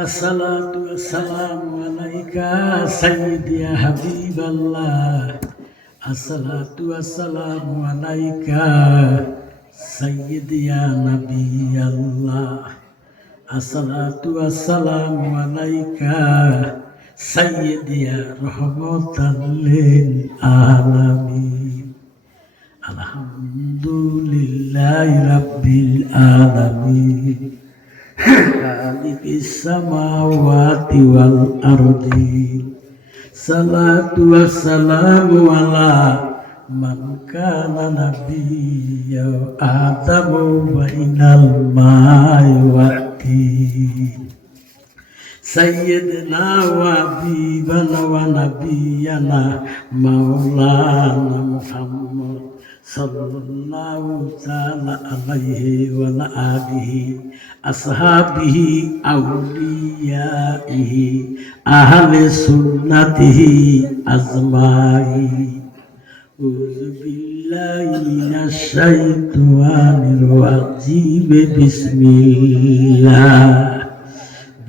الصلاة والسلام عليك سيدي يا حبيب الله. الصلاة والسلام عليك سيدي يا نبي الله. الصلاة والسلام عليك سيدي يا رحمة للعالمين. الحمد لله رب العالمين خالق السماوات والأرض. صلاة والسلام على من كان نبيا آدم بين الماء والطين. سيدنا وحبيبنا ونبينا مولانا محمد صلى الله تعالى عليه وعلى آله أصحابه أوليائه أهل سنته أجمعين. أعوذ بالله من الشيطان الرجيم.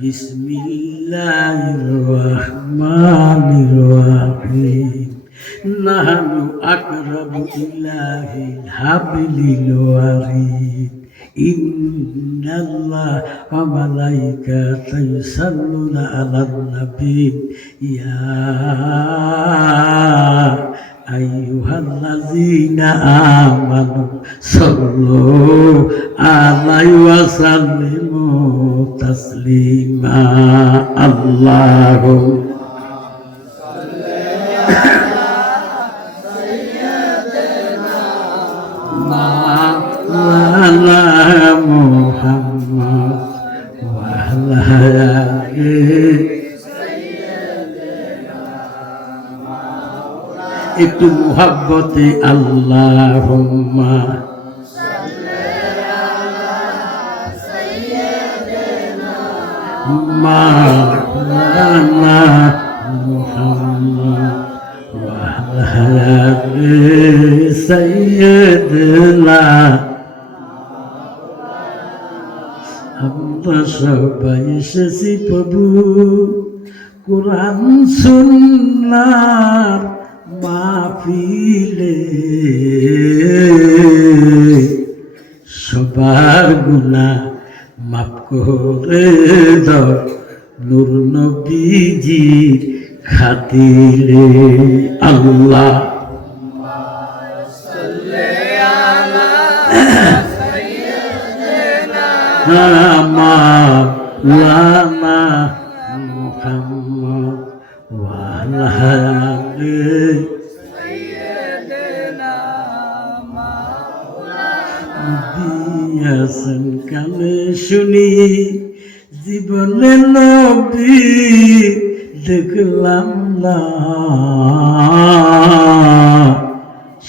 بسم الله الرحمن الرحيم. نحن أقرب إليه حبل الوريد. إن الله وملائكته يصلون على النبي يا أيها الذين آمنوا صلوا عليه وسلموا تسليما. اللهم وعلى محمد وعلى آله. একটু মুহাব্বতে আল্লাহুম্মা মাওলানা মুহাম্মদ ওয়া আলা আলি সাইয়্যিদিনা। আমরা সবাই এসেছি প্রভু কোরআন সুন্নাহ মাহফিলে। সবার গুনাহ মাফ করে দাও নূর নবীজির খাতিরে। আল্লাহ মাওলানা মুহাম্মদ ওয়া আলা আলি দিয়াছেন কানে শুনি জীবনে নবী দেখলাম না।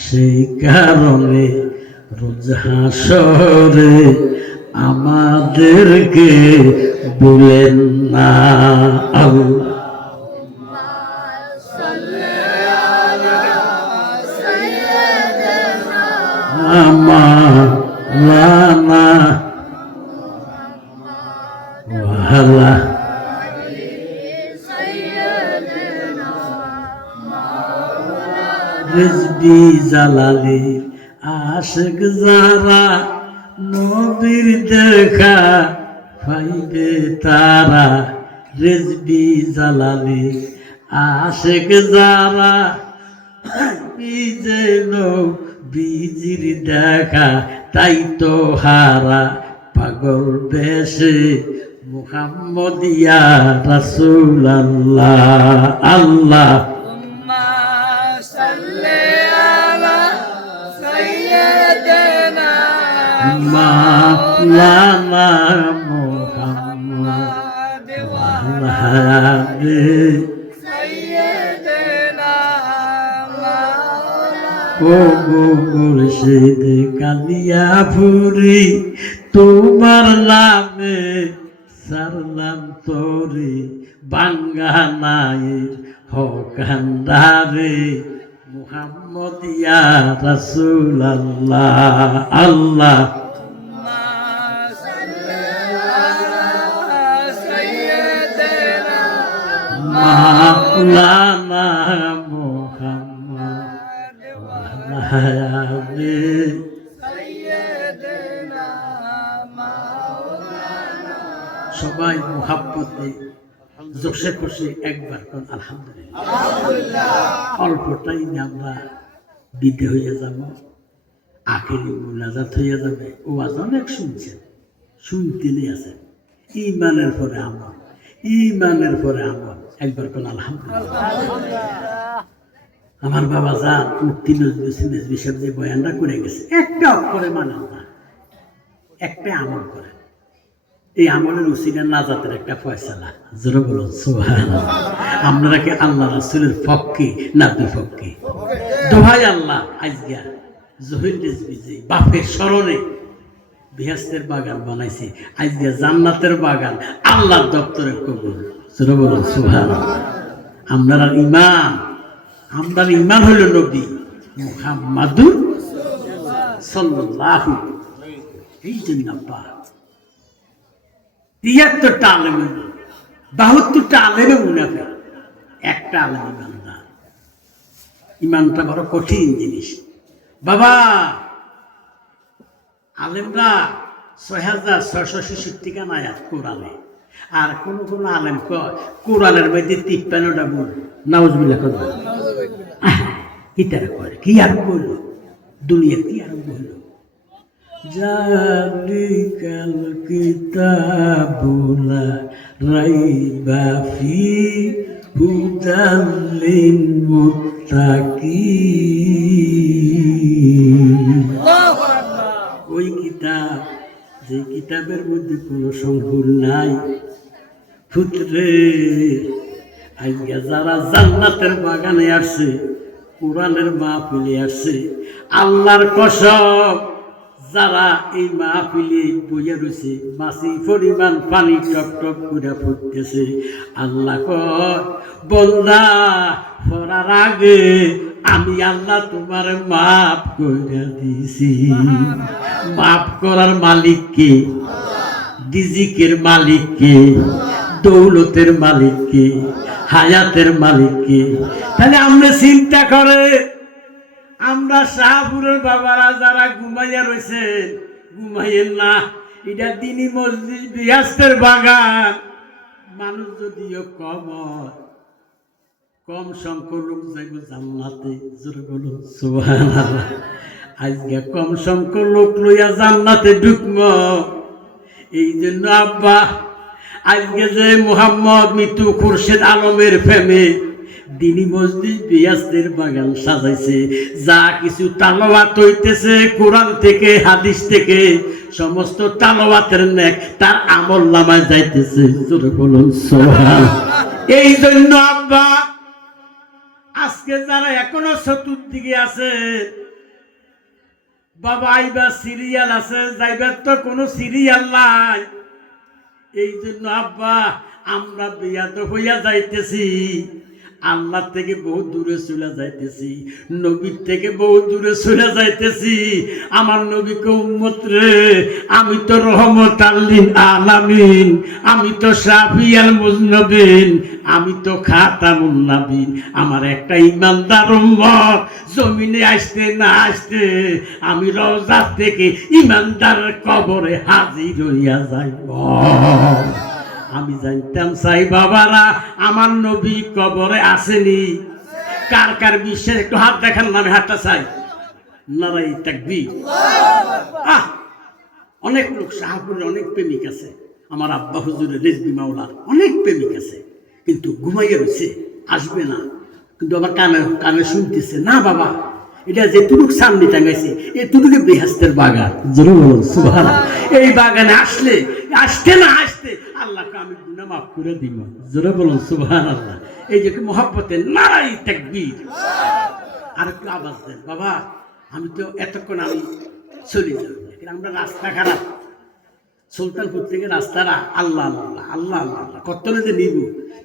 সেই কারণে রোজ হাসরে আমাদেরকে বলেন না। আল্লাহ মাওলানা ওয়ালা রিজবি জালালি আশিক যারা নবীর দেখা পাইবে তারা। রিজবি জালালি আশিক যারা যেন বীজির দেখা তাই তো হারা পাগল বেশে মুহাম্মদিয়া রাসূলুল্লাহ। আল্লাহ মাওলানা মুহাম্মদ ওয়া আলা আলি ও মুর্শিদ কালিয়াপুরি তোমার নামে সারলাম তোরে বাঙ্গানায়ের হকান্দারে মুহাম্মদিয়া রাসূলুল্লাহ। আল্লাহ মাওলানা মুহাম্মদ ওয়া আলা আলি সাইয়্যিদিনা মাওলানা। সবাই মুহাব্বতে জোশে খুশি একবার কোন আলহামদুলিল্লাহ। অল্প টাইমে আমরা বিদে হয়ে যাব, আখেরি মুনাজাত হয়ে যাবে। ওয়াজ অনেক শুনছেন, শুনতেই আছেন। ইমানের পরে আমল, ইমানের পরে আমল, একবার কোন আলহামদুলিল্লাহ। আমার বাবা যা মুক্তি নজরুল সাহেব যে বয়ানটা করে গেছে, একটা অক্ষরে মানে না, একটা আমল করে। এই আমলের উসিলা নাজাতের একটা ফয়সালা। জোরে বলুন সুবহানাল্লাহ। আপনারা কি আল্লাহ রাসূলের পক্ষে না বিপক্ষে? দোহাই আল্লাহ, আজকে জহির রিজভী যে বাপের স্মরণে বেহেশতের বাগান বানাইছে, আজকে জান্নাতের বাগান আল্লাহর দপ্তরে কবুল। জোরে বলুন সুবহানাল্লাহ। আপনার ঈমান, আপনার ঈমান হলো নবী মুহাম্মাদুর সাল্লাল্লাহু। এই জন্য আব্বা ৭৩টা আলেম, ৭২টা আলেমে মুনাফিক, একটা আলেম ইমানদার। ইমানটা বড় কঠিন জিনিস বাবা। আলেমরা ৬,৬৬৬ গান আয়াত কোরআনে, আর কোন কোন আলেম কয় কোরআনের মধ্যে ৫৩টা ভুল। নাউজুবিল্লাহ করবে কি তারা করে, কি আর বলল দুনিয়া, কি আর বলল। জালিকাল কিতাবুলা রাইবা ফি হুদাল লিল মুত্তাকিন। ওই কিতাব, যে কিতাবের মধ্যে কোনো সংকট নাই। পুত্রে আজকে যারা জান্নাতের বাগানে আসছে, কোরআনের মাহফিলে আসছে, আল্লাহর কসম, যারা এই মাহফিলে বইয়া রয়েছে, মাসি পরিমাণ পানি টপ টপ করে পড়তেছে। আল্লাহ কয় বন্দা পড়ার আগে আমি আল্লাহ তোমার মাফ করে দিছি। মাফ করার মালিক কে? রিজিকের মালিক কে? দৌলতের মালিক কে? হায়াতের মালিক কে? তাহলে আমরা চিন্তা করে, আমরা শাহপুরের বাবারা যারা ঘুমাইয়া রয়েছে, ঘুমাইয়েন না। এটা দিনী মসজিদ, বেহেশতের বাগান। মানুষ যদিও কম হয়, কম সংখ্যক লোক যাইব জান্নাতে। জোরে বলুন সুবহানাল্লাহ। আজকে কম সংখ্যক লোক লইয়া জান্নাতে ঢুকব। এই জন্য আব্বা আজকে যে মুহাম্মদ মিতু খুরশেদ আলমের ফেমে দিনী মসজিদ বেহেশতের বাগান সাজাইছে, যা কিছু তালাওয়াত হইতেছে কোরআন থেকে, হাদিস থেকে, সমস্ত তালাওয়াতের নেক তার আমল নামায় যাইতেছে। জোরে বলুন সুবহানাল্লাহ। এই জন্য আব্বা আজকে যারা এখনো চতুর্দিকে আছে, বাবা আইবা সিরিয়াল আছে, যাইবার তো কোনো সিরিয়াল নাই। এই জন্য আব্বা আমরা বেয়াদব হইয়া যাইতেছি, আল্লাহ থেকে বহু দূরে চলে যাইতেছি, নবীর থেকে বহু দূরে চলে যাইতেছি। আমার নবীকে উম্মত রে, আমি তো রহমত আল্লিল আলামিন, আমি তো শাফিয়াল মুজনবিন, আমি তো খাতামুন নবীন। আমার একটা ইমানদার উম্মত জমিনে আসতে না আসতে আমি রওজা থেকে ইমানদার কবরে হাজির হইয়া যাইব। আমি জানতাম চাই বাবারা আমার নবী কবরে আসেনি। কার কার বিশ্বাস একটু হাত দেখান, আমি হাতটা চাই। নারাই তাকবীর। অনেক লোক শাহপুরের অনেক প্রেমিক আছে, আমার আব্বা হুজুরের রিজভী মাওলার অনেক প্রেমিক আছে, কিন্তু ঘুমাইয়া রয়েছে, আসবে না। কিন্তু আমার কানে কানে শুনতেছে না বাবা, এটা যেটুকু সামনে টাঙাইছে এটুকুকে বেহেশতের বাগান। জোরে বলুন সুবহানাল্লাহ। এই বাগানে আসলে আসতে না আসতে আল্লাহকে আমি গুনাহ মাফ করে দিব। জোরে বলুন সুবহানাল্লাহ। এই যে মহব্বতে নারাই তাকবীর। আর একটু আওয়াজ দেন বাবা। আমি তো এতক্ষণ আমি চলে যাব, আমরা রাস্তা খারাপ, সুলতানপুর থেকে রাস্তারা আল্লাহ আল্লাহ আল্লাহ আল্লাহ কত যে নিব।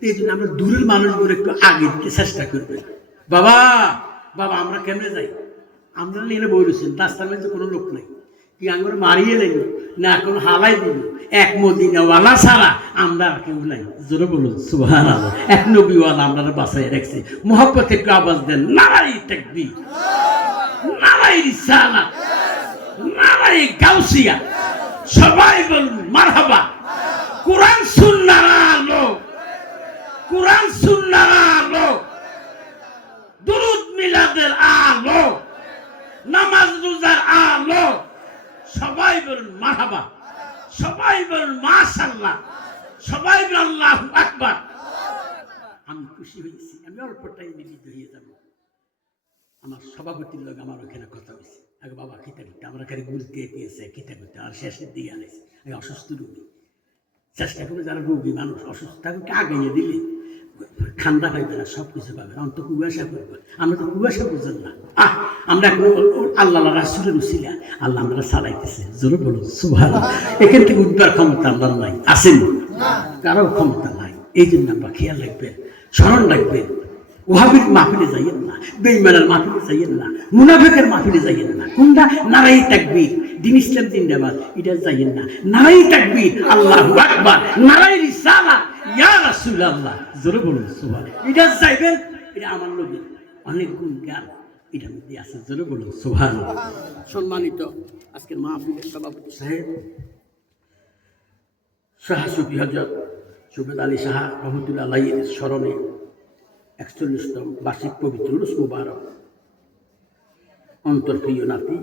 এই জন্য আমরা দূরের মানুষগুলো একটু আগে দিতে চেষ্টা করবেন। বাবা বাবা আমরা কেমনে যাই? আমরা নিয়ে বই রয়েছেন, রাস্তার মধ্যে কোনো লোক নেই, কি আঙ্গুর মারিয়ে লাগলো না এখন হালাই দিল এক মদিনাওয়ালা ছাড়া আমরা আর কেউ নাই জোরে বলুন সুবহানাল্লাহ এক নবীওয়ালা আমরা বাঁচাই রাখছি মোহব্বত একটু আওয়াজ দেন নারাই তাকবীর নারাই রিসালাত নারাই গাউসিয়া সবাই বলুন মারহাবা কোরআন সুন্নাহর আলো কোরআন সুন্নাহর আলো দুরূদ মিলাদের আলো নামাজ রোজার আলো সবাই বলুন মারহাবা সবাই বলুন মাশাআল্লাহ সবাই বলুন আল্লাহু আকবার আমি খুশি হয়েছি আমি অল্প টাইমে বিদ হয়ে যাব আমার সভাপতির লোক আমার ওখানে কথা হয়েছে আগে বাবা খিতা করতে আমরা খালি গুলতে দিয়েছে খিতা করতে আর শেষের দিকে আনেছে আমি অসুস্থ রোগী চেষ্টা করে যারা রোগী মানুষ অসুস্থ তাকে আগাইয়ে দিলে ঠান্ডা পাইবে না সব কিছু পাবে না অন্ত কুয়াশা করবে আমরা তো কুয়াশা বুঝেন না আমরা এখন আল্লাহ রাসূলের উসিলা আল্লাহ আমরা চালাইতেছে জোরে বলুন সুবহানাল্লাহ এখান থেকে উঠবার ক্ষমতা আল্লাহর নাই আসেন কারো ক্ষমতা নাই এই জন্য আমরা খেয়াল রাখবেন স্মরণ রাখবেন ওয়াহাবির মাহফিলে যাইয়েন না বেঈমানের মাহফিলে যাইয়েন না মুনাফিকের মাহফিলে যাইয়েন না কোনটা নারাই তাকবীর দিন ইসলাম জিন্দাবাদ এটা যাইয়েন না নারাই তাকবীর আল্লাহু আকবার নারাই রিসালাত ইয়া রাসূলুল্লাহ জোরে বলুন সুবহানাল্লাহ এটা যাইবেন এটা আমার নবী অনেক গুণ জ্ঞান এটার মধ্যে আছে জোরে বলুন সুবহানাল্লাহ সম্মানিত আজকের মাহফিলের সভাপতি সাহেব শাহ সুফি হযরত সুবেদ আলী শাহ রহমতুল্লাহ আলাইহির স্মরণে ৪১তম বার্ষিক পবিত্র উরুস মুবারক অন্তরপ্রিয় নাতি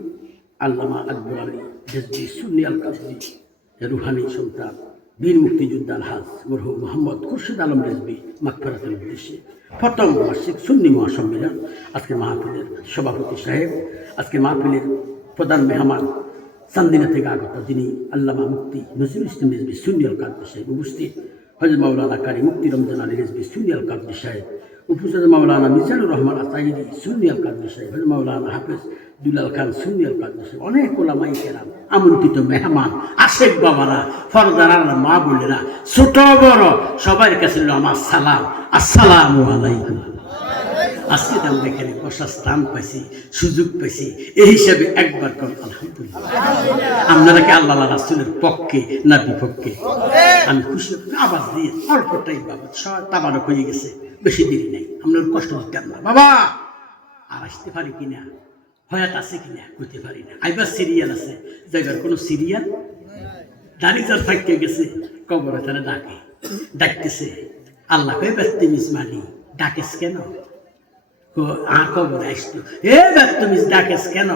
আল্লামা আকবর আলী রেজভী সুন্নি আল কাদরি রুহানি সন্তান বীর মুক্তিযোদ্ধা আলহাজ মরহুম মোহাম্মদ খুরশিদ আলম রেজভী মাগফিরাতের উদ্দেশ্যে প্রথম বার্ষিক সুন্নি মহাসম্মেলন আজকের মাহফিলের সভাপতি সাহেব আজকের মাহফিলের প্রধান মেহমান চান্দিনা থেকে আগত যিনি আল্লামা মুফতি নজরুল ইসলাম রেজভী সুন্নি আল কাদরি সাহেব উপস্থিত হযরত মাওলানা কারি মুফতি রমজান আলী রেজভী সুন্নি আল কাদরি সাহেব উপস্থিত মাওলানা মিজানুর রহমান আতাইরি সুন্নি আল কাদরি সাহেব মাওলানা হাফেজ দুলাল খান সুন্নি আল কাদরি সাহেব অনেক ওলামায়ে কেরাম আমন্ত্রিত মেহমান আশেক বাবারা ফরদার মা বোনেরা ছোট বড় সবার কাছে আমার সালাম আসসালামু আলাইকুম আজকে আমরা এখানে বসার স্থান পাইছি সুযোগ পাইছি এই হিসাবে একবার কর আলহামদুলিল্লাহ আপনারা কি আল্লাহ রাসূলের পক্ষে না বিপক্ষে আমি খুশি আওয়াজ দিয়ে অল্প টাইম বাবা তাবারক হয়ে গেছে বেশি দেরি নাই আমরা কষ্ট দিতাম না বাবা আর আসতে পারি কিনা হয়াত আছে কিনা করতে পারি না আইবার সিরিয়াল আছে জায়গার কোনো সিরিয়াল দাঁড়িয়ে থাকতে গেছে কবরে তারা ডাকে ডাকতেছে আল্লাহ কয়ে ব্যস্তিমিস মানি ডাকেস কেন কবরে আসতো এ ব্যস্তিমিস ডাকেস কেন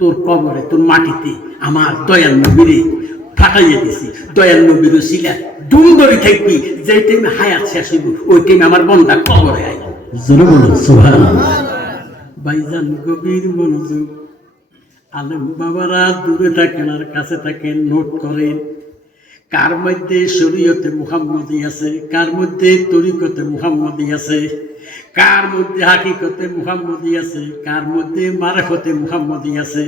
তোর কবরে তোর মাটিতে আমার দয়াল নবীরে ফাটাইয়া দিছি দয়াল নবীর উসিলা দুমদরি থাকবি যে টাইমে হায়াত শেষ হইব ওই টাইমে আমার বন্দা কবরে আইব জোরে বলুন সুবহানাল্লাহ ভাইজান গভীর মনোযোগ আলেম বাবারা দূরে থাকেন আর কাছে থাকেন নোট করেন কার মধ্যে শরীয়তে মুহাম্মদী আছে কার মধ্যে তরিকতে মুহাম্মদী আছে কার মধ্যে হাকিকতে মুহাম্মদী আছে কার মধ্যে মারফতে মুহাম্মদী আছে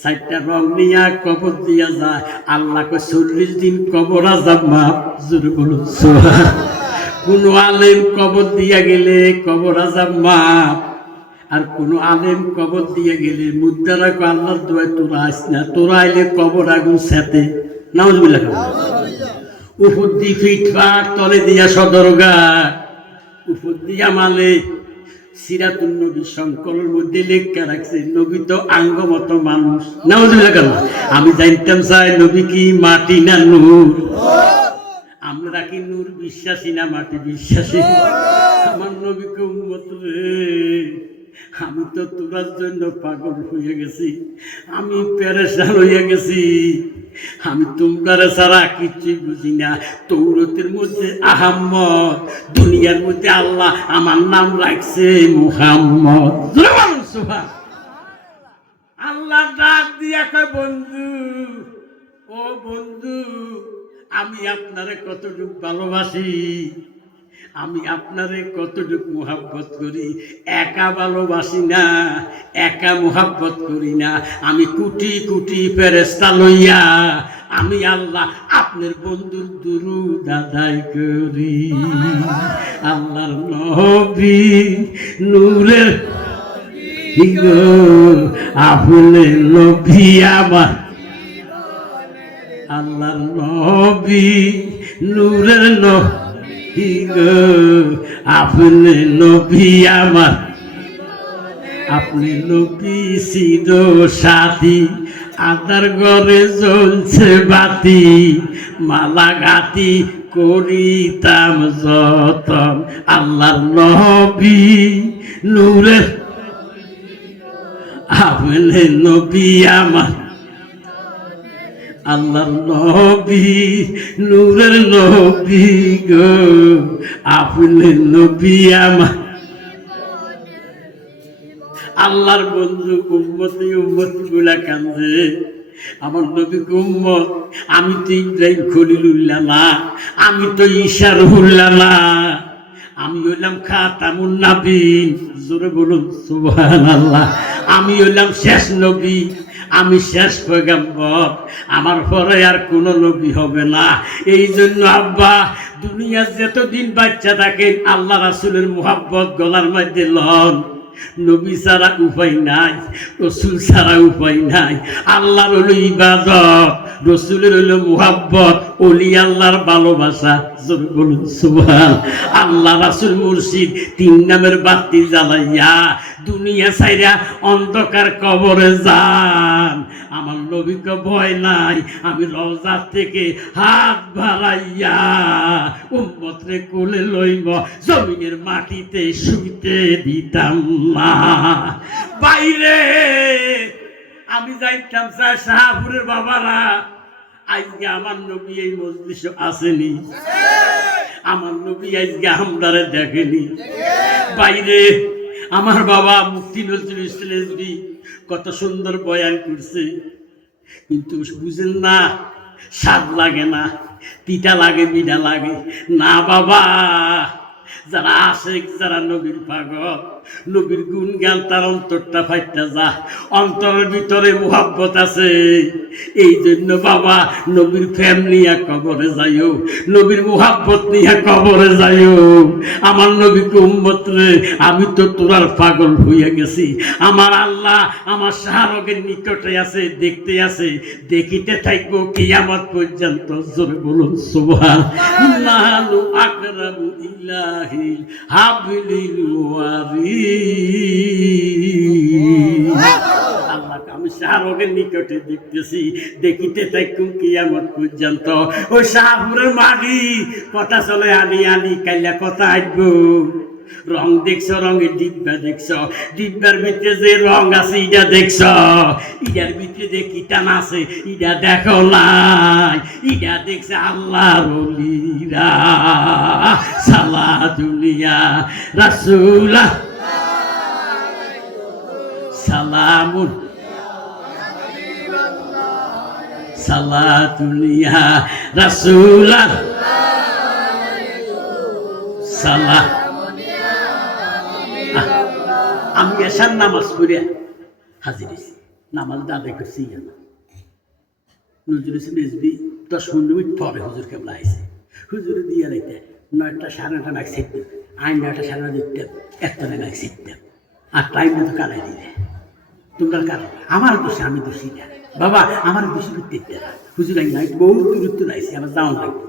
চারটা রং নিয়া কবর দিয়া যায় আল্লাহকে ৪০ দিন কবর আযাব মাফ জোরে বলুন সুবহানাল্লাহ কোন আলেম কবর দিয়া গেলে কবর আযাব মাফ আর কোন আলেম কবর দিয়ে গেলে মুদ্রা কো আল্লাহর দোয়ায় তোরা আস না তোরা আইলে কবর আগুন সেতে নাউজুবিল্লাহ উপর দি ফিটফাট তলে দিয়া সদরগা উপর দিয়া মালে সিরাতুন নবী সংকলনের মধ্যে লেখা রাখছে নবী তো আঙ্গ মতো মানুষ নাউজুবিল্লাহ আমি জানতাম চাই নবী কি মাটি না নূর আমরা কি নূর বিশ্বাসী না মাটি বিশ্বাসী আমার নবীকে উম্মত রে আমি তো তোরার জন্য পাগল হয়ে গেছি আমি পেরেশান হয়ে গেছি আমি তোমার ছাড়া কিছু বুঝি না তৌরাতের মধ্যে আহম্মদ দুনিয়ার মধ্যে আল্লাহ আমার নাম রাখছে মুহাম্মদ আল্লাহ ডাক দিয়া কয় বন্ধু ও বন্ধু আমি আপনারে কতটুকু ভালোবাসি আমি আপনারে কতটুকু মোহাব্বত করি একা ভালোবাসি না একা মোহাব্বত করি না আমি কোটি কোটি ফেরেশতা লইয়া আমি আল্লাহ আপনার বন্ধুর দুরূদ আদায় করি আল্লাহর নবী নূরের নবী আপনি নবী আমার আল্লাহর নবী নূরের নবী গো, আপনি নবী আমার, আপনি নবী চির সাথী, আদার ঘরে জ্বলছে বাতি, মালা গাতি করিতাম যতন। আল্লাহর নবী নূরের, আপনি নবী আমার, আল্লাহর নবী নূরের নবী গো, আপনি নবী আমার। আল্লাহর বন্ধু উম্মতি উম্মতি গুলা কান্দে, আমার নবী উম্মত, আমি তো ইব্রাহিম খলিলুল্লাহ না, আমি তো ঈসা রুহুল্লাহ না, আমি হইলাম খাতামুন নবীন। জোরে বলুন সুবহানাল্লাহ। আমি হইলাম শেষ নবী, আমি শেষ পয়গম্বর, আমার পরে আর কোনো নবী হবে না। এই জন্য আব্বা দুনিয়ার যতদিন বাচ্চা থাকেন আল্লাহ রাসূলের মুহাব্বত গলার মধ্যে লন। নবী ছাড়া উপায় নাই, রসুল ছাড়া উপায় নাই। আল্লাহর হলো ইবাদত, রসুলের হলো মুহাব্বত, ওলি আল্লাহর ভালোবাসা। বলুন সুবহান। আল্লাহ রাসূল মুর্শিদ তিন নামের বাতি জ্বালাইয়া দুনিয়া ছাইরা অন্ধকার কবরে যান। আমার নবীকে ভয় নাই, আমি রওজা থেকে হাত বাড়াইয়া উম্মতরে কোলে লইব, জমিনের মাটিতে শুইতে দিতাম না। বাইরে আমি যাইতাম শাহপুরের বাবারা, আজকে আমার নবী এই মজলিসে আসেনি, আমার নবী আজকে আমদারে দেখেনি। বাইরে আমার বাবা মুফতি নজরুল ইসলাম কত সুন্দর বয়ান করছে, কিন্তু বুঝেন না, স্বাদ লাগে না, তিতা লাগে, বিড়া লাগে না। বাবা যারা আশেক, যারা নবীর পাগল, নবীর গুণ গান, তার অন্তরটা ফাইটা যা, অন্তরের ভিতরে মুহাব্বত আছে। এই জন্য বাবা নবীর প্রেম নিয়ে কবরে যাইও, নবীর মুহাব্বত নিয়ে কবরে যাইও। আমার নবীকে উম্মত রে, আমি তো তোরার পাগল হইয়া গেছি। আমার আল্লাহ আমার শাহরগের নিকটে আছে, দেখতে আছে, দেখিতে থাকবো কিয়ামত পর্যন্ত। জোরে বলুন সুবহানাল্লাহ। আকরাবু ইলাহিল হাবলিল ওয়ারিদ। আল্লাহকে আমি শাহরগের নিকটে দেখতেছি, দেখিতে থাকুম কিয়ামত পর্যন্ত। ওই শাহপুরের মাটি কথা চলে আনি আনি, কাইলা কথা আসবো। রং দেখছ, রঙের ডিব্বা দেখছ, ডিব্বার ভিতরে যে রং আছে ইটা দেখছ, ইটার ভিতরে যে কিটান আছে ইটা দেখো নাই। ইটা দেখছে আল্লাহর ওলিরা। সালা দুনিয়া রাসূলা সালামুন, সালাতুলিয়া রাসূলা সালাম। আমি এসার নামাজ পড়িয়া হাজির হয়েছি, নামাজ আদায় করছি। নজরুল ইসলাম রেজভী 10-15 মিনিট পরে হুজুর কেবলা আইছে। হুজুরে দিয়ে রাইতে 9টা 9:30 নাক শিখতাম, 9টা 9:30 দেখতাম, 1টা নাক শিখতাম। আর টাইম মতো কাটাই দিলে তোমরা কারণ আমার দোষে, আমি দোষী না বাবা, আমার দোষী করতে না। হুজুর আই নাই বহু দূরত্ব আইসি, আমার যাওয়া লাগবে।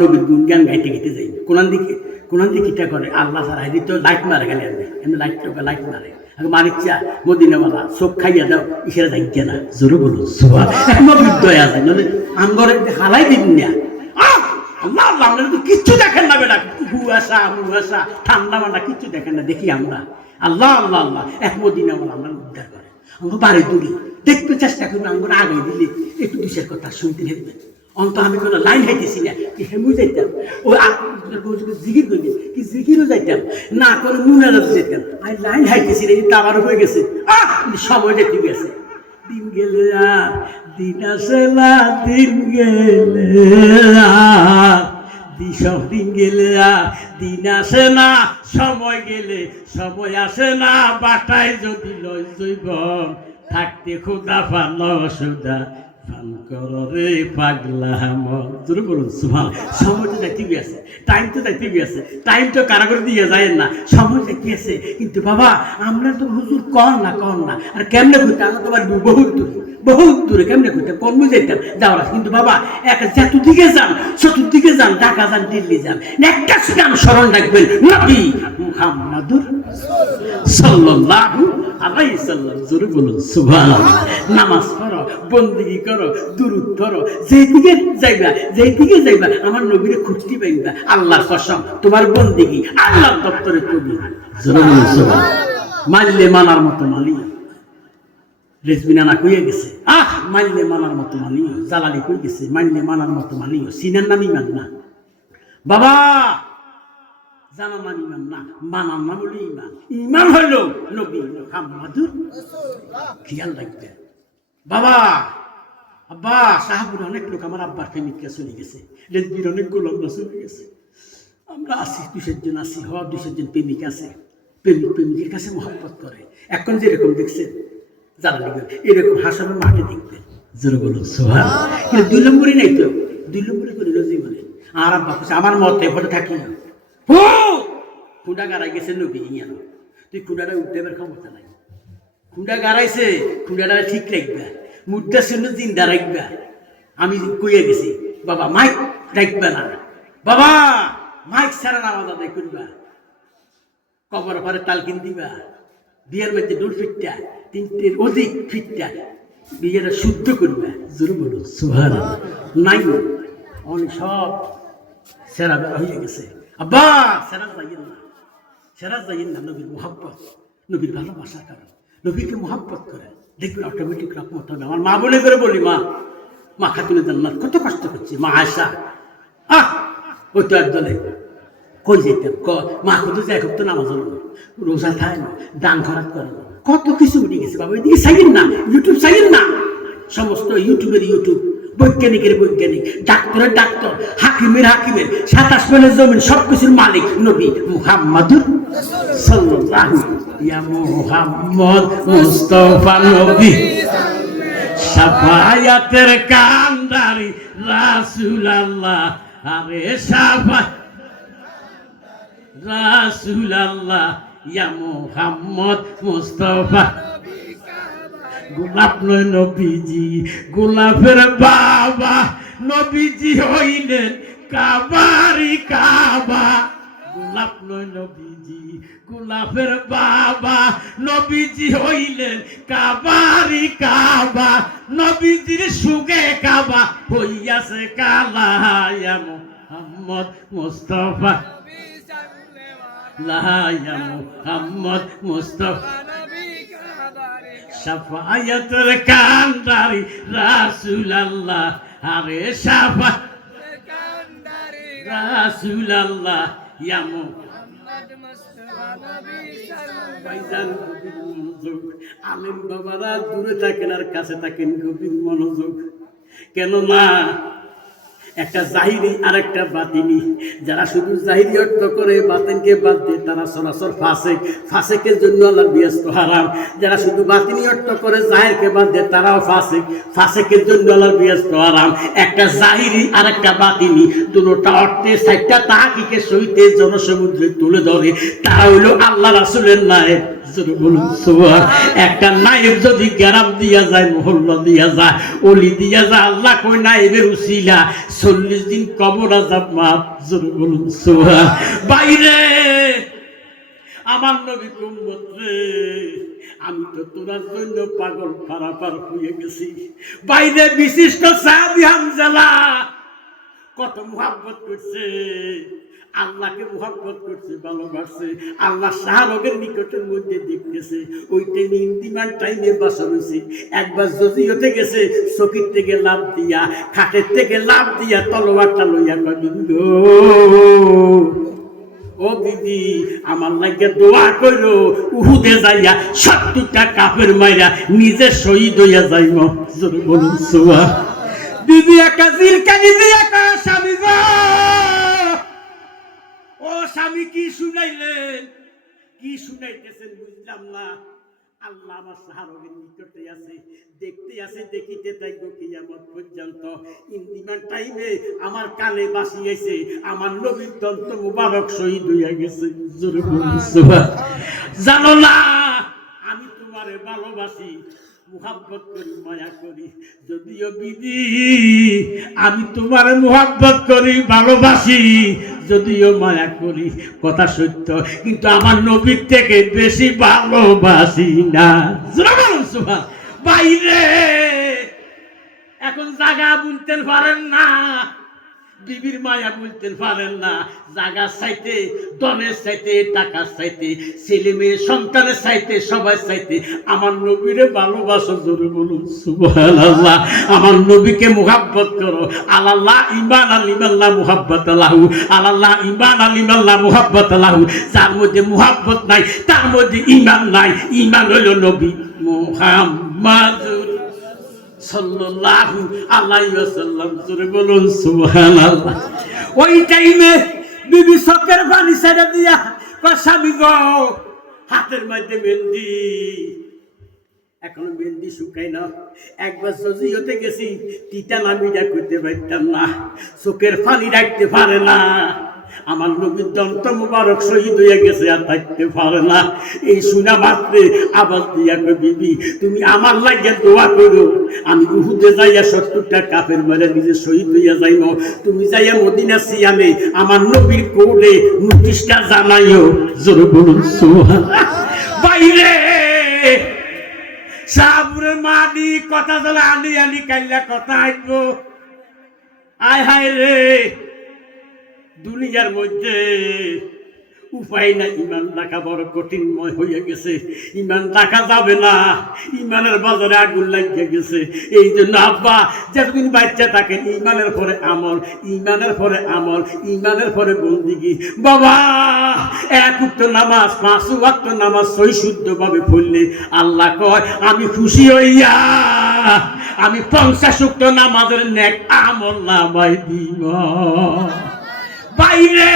নবীর গুণ জ্ঞান গাইতে গাইতে যাই। কোনান দিকে কিটা করে আল্লাহ সারা হাইদি তো লাইট মারে গেলে এমনি লাইট মারে মারিচ্ছা মদিনাওয়ালা চোখ খাইয়া দাও, ইসেরা যাইছে না। জোরে বলো নবীর দয়া যায়, নাহলে আমগরে হালাই দিন না। আল্লাহ আল্লাহ আমরা তো কিচ্ছু দেখেন না বেটা, কুয়াশা মুয়াশা ঠান্ডা মান্ডা কিচ্ছু দেখেন না। দেখি আমরা আল্লাহ আল্লাহ আল্লাহ এক মদিনাওয়ালা আমরা উদ্ধার করে। আমরা বাড়ি দূরে দেখতে চেষ্টা করি, আমরা আগে দিলে একটু দুশের কথা শুনতে হেঁটবেন। অন্ত আমি কোনো লাইন হাইতেছি না, কি হেমু যাইতাম, ও জিকির করবে কি জিকিরও যাইতাম না, করে মুনারা যেতাম। আমি লাইন হাইতেছি না, কিন্তু আবার হয়ে গেছে, সময়টা ঠিক আছে। দিন গেলে আর দিন আসে না, দিন গেলে সব দিন গেলে আর দিন আসে না, সময় গেলে সময় আসে না। বাটায় যদি লয় জৈবন থাকতে খোদা পাল সুদা ফান কর রে পাগলা মন, জোরে বলুন সুবহান। সময় তো যাইতে গিয়েছে, টাইম তো যাইতে গিয়েছে, টাইম তো কারাগারে দিয়ে যায় না, সময় যাইতে গিয়েছে। কিন্তু বাবা আমরা তো হুজুর কর না আর কেমনে করতে, আমরা তো বহুত দূরে কেমনে করতে কর্মে যেতাম যাওয়ার আছে। কিন্তু বাবা এক যতদিকে যান, চতুর্দিকে যান, ঢাকা যান, দিল্লি যান, একটা নাম স্মরণ রাখবেন, নবী মুহাম্মাদুর সাল্লাল্লাহু আলাইহি সাল্লাম। জোরে বলুন সুবহানাল্লাহ। নামাজ পড়ো, বন্দেগী করো, দুরূদ পড়ো, যেদিকে যাইবা আমার নবীরে খুঁজতে পাইবা। আল্লাহর কসম তোমার বন্দেগী আল্লাহর দপ্তরে কবি। জোরে বলুন সুবহানাল্লাহ। মানলে মানার মতো মানি, রেজবিনানা কইয়া গেছে মানলে মানার মতো মানিও। জালালি কই গেছে মানলে মানার মতো মানিও। সিনার নাম ইমান না বাবা, জানার নাম ইমান না, মানার নাম হলো ইমান। ইমান হইল নবী মুহাম্মাদুর। খেয়াল রাখবে বাবা। আব্বা সাহাবুর অনেক লোক আমার আব্বার প্রেমিকরা চলে গেছে, রেজবির অনেক গোলামরা চলে গেছে। আমরা আছি 200 জন, আছি 200 জন প্রেমিক আছে। প্রেমিকের কাছে মহব্বত করে। এখন যেরকম দেখছেন জানালি এরকম হাসানোর মাঠে দেখবেন। জোরে বলুন সুবহানাল্লাহ। কিন্তু 2 নম্বরই নাই তো, 2 নম্বরই করিল জীবনে। আর আব্বা কইছে আমার মতে ভোটে থাকি না, খুঁড়া গাড়াই গেছে নবী ইয়ান, তুই খুঁড়াটা উঠতে এবার ক্ষমতা নাই। খুঁড়া গাড়াইছে, খুঁড়াটা ঠিক রাখবা, মুদ্রা শুনে জিন্দা রাখবা। আমি কইয়া গেছি বাবা মাইক রাখবা না, বাবা মাইক ছাড়া নামাজ আদায় করবা, কবর পরে তালকিন দিবা, বিয়ের মধ্যে ডোল ফিটটা 3টের অধিক ফিটটা বিয়েটা শুদ্ধ করবা। জোরে বলুন সুবহানাল্লাহ। নাই অনেক সব সেরা বেড়া হয়ে গেছে। আব্বা সেরা যাইয়েন না, নবীর মুহাব্বত, নবীর ভালোবাসার কারণ নবীকে মুহাব্বত করে দেখবেন অটোমেটিক রহমত হবে। আমার মা বলে করে বলি, মা খাতুনে জান্নাত কত কষ্ট করছে, মা আয়সা ওই তো একদলে কই যেতাম মা কত যায়, তো নামাজ হলো না, রোজা খায় না, দান খরাত করে না, কত কিছু উঠে গেছে বাবা। এদিকে চাইয়েন না, ইউটিউব চাইয়েন না, সমস্ত ইউটিউবের ইউটিউব, বৈজ্ঞানিকের বৈজ্ঞানিক, ডাক্তারের ডাক্তার, হাকিমের 27 মেলের জমিন, সবকিছুর মালিক নবী মুহাম্মাদুর সাল্লাল্লাহু। ইয়া মুহাম্মদ মুস্তাফা নবী শাফায়াতের কান্ডারি রাসূলুল্লাহ, আরে শাফায়াত রাসূলুল্লাহ, ইয়া মুহাম্মদ মুস্তাফা। গোলাপ নয় নবীজি, গোলাপের বাবা, নবীজি হইলেন কাবারি কাবা। গোলাপ নয় নবীজি, গোলাপের বাবা, নবীজি হইলেন কাবারি কাবা। নবীজির সুগে কাবা হইয়াছে কালা, ইয়া মুহাম্মদ মুস্তাফা, ইয়া মুহাম্মদ মুস্তাফা শাফায়াতুল কান্ডারি রাসূলুল্লাহ, আরে শাফায়াতুল কান্ডারি রাসূলুল্লাহ, ইয়া মুহাম্মদ মুস্তাফা নবী সাল্লাল্লাহু। আলেম বাবারা দূরে থাকেন আর কাছে থাকেন, গভীর মনোযোগ। কেন না একটা জাহিরি আর একটা বাতিনি। যারা শুধু জাহিরি অর্থ করে বাতিনকে বাদ দিয়ে তারা সরাসর ফাসেক, ফাসেকের জন্য আল্লাহর বিয়াস্ত হারাম। যারা শুধু বাতিনি অর্থ করে জাহিরকে বাদ দিয়ে তারাও ফাসেক, ফাসেকের জন্য আল্লাহর বিয়াস্ত হারাম। একটা জাহিরি আর একটা বাতিনি, দুটোটা অর্থে 4টা তাহাকিকে সহিতে জনসমুদ্রে তুলে ধরে। তারা হইল আল্লাহ রাসূলের নায়েব। একটা নায়েব যদি গ্রাম দিয়া যায়, মহল্লা দিয়া যায়, অলি দিয়া যায়, আল্লাহ কই নায়েবের উসিলা 40 দিন কবর আযাব মাফ। জোরে বলুন সুবহান। বাইরে আমার নবী উম্মত রে, আমি তো তোর জন্য পাগল পারাপার হয়ে গেছি। বাইরে বিশিষ্ট সাহাবী হামজালা কত মুহাব্বত করছে, আল্লাহকে মুহাব্বত করছে, ভালোবাসছে। আল্লাহ শাহরগের নিকটের মধ্যে দেখতেছে। ওই টাইমে ইন্তিমার টাইমে বাসা রয়েছে। একবার জজিয়তে গেছে, চকির থেকে লাভ দিয়া, খাটের থেকে লাভ দিয়া তলোয়ারটা লইয়া কদিন গো ও বিবি আমার লাগে দোয়া কইরো, উহুদে যাইয়া 70টা কাফের মাইরা নিজে শহীদ হইয়া যাইব। জোরে বলুন সুবহান। বিবি একা জিলকানি দিয়া কা স্বামী গো, ও স্বামী কি শুনাইলেন, কি শুনাইতেছেন বুঝলাম না। আল্লাহ আমার সাহারগের নিকটে আছে, দেখতে আছে, দেখিতে থাকবো কিয়ামত পর্যন্ত। ইন্দিমান টাইমে আমার কানে বাসিয়েছে আমার নবীর দন্ত মুবারক শহীদ হইয়া গেছে। জানো না আমি তোমারে ভালোবাসি, মুহাব্বত করি, মায়া করি। যদিও বিধি আমি তোমার মুহাব্বত করি, ভালোবাসি, যদিও মায়া করি, কথা সত্য, কিন্তু আমার নবীর থেকে বেশি ভালোবাসি না। বাইরে এখন জায়গা বুনতে পারেন না, বিবির মায়া বলতে পারেন না, জায়গার চাইতে, দলের চাইতে, টাকার চাইতে, ছেলে মেয়ে সন্তানের চাইতে, সবার চাইতে আমার নবীরে ভালোবাসো। জোরে বলুন সুবহানাল্লাহ। আমার নবীকে মুহাব্বত করো। আল্লাহ ঈমান আলিমাল্লাহ মুহাব্বত লাহু, আল্লাহ ঈমান আলিমাল্লাহ মুহাব্বত লাহু। যার মধ্যে মুহাব্বত নাই তার মধ্যে ঈমান নাই। ঈমান হলো নবী মুহাম্মাদুর সাল্লাল্লাহু আলাইহি ওয়াসাল্লাম। জোরে বলুন সুবহানাল্লাহ। ওই টাইমে বিবি চোখের পানি ছেড়ে দিয়া কয় স্বামী গো হাতের মধ্যে মেহেন্দি, এখনো মেহেন্দি শুকাই না। একবার সজিয়তে গেছি, তিতা নামিটা করতে পারতাম না, চোখের পানি রাখতে পারে না। আমার নবীর দন্ত মুবারক শহীদ হয়ে গেছে, আর থাকতে পারে না। এই শুনা মাত্রে আওয়াজ দিয়া কই বিবি তুমি আমার লাগে দোয়া করো, আমি উহুদে যাইয়া 70টা কাফের মেরে নিজে শহীদ হইয়া যাইব। তুমি যাইয়া মদিনা সিয়ামে আমার নবীর কোলে নোটিশটা জানাইও। জোরে বলুন সুবহানাল্লাহ। বাইরে সাবুরের মাদি কথা চলে, আলি আলি কাইলা কথা আইব। আয় হায় রে, দুনিয়ার মধ্যে উপায় না, ইমান রাখা বড় কঠিনময় হয়ে গেছে। ইমান রাখা যাবে না, ইমানের বাজারে আগুন লাগিয়ে গেছে। এই জন্য আব্বা যতদিন বাচ্চা থাকেন ইমানের পরে আমল, ইমানের পরে আমল, ইমানের পরে বন্দিগি। বাবা এক ওয়াক্ত নামাজ, 5 ওয়াক্ত নামাজ সহি শুদ্ধভাবে পড়লে আল্লাহ কয় আমি খুশি হইয়া আমি 50 ওয়াক্ত নামাজের নেক আমল নামাই দিব। বাইরে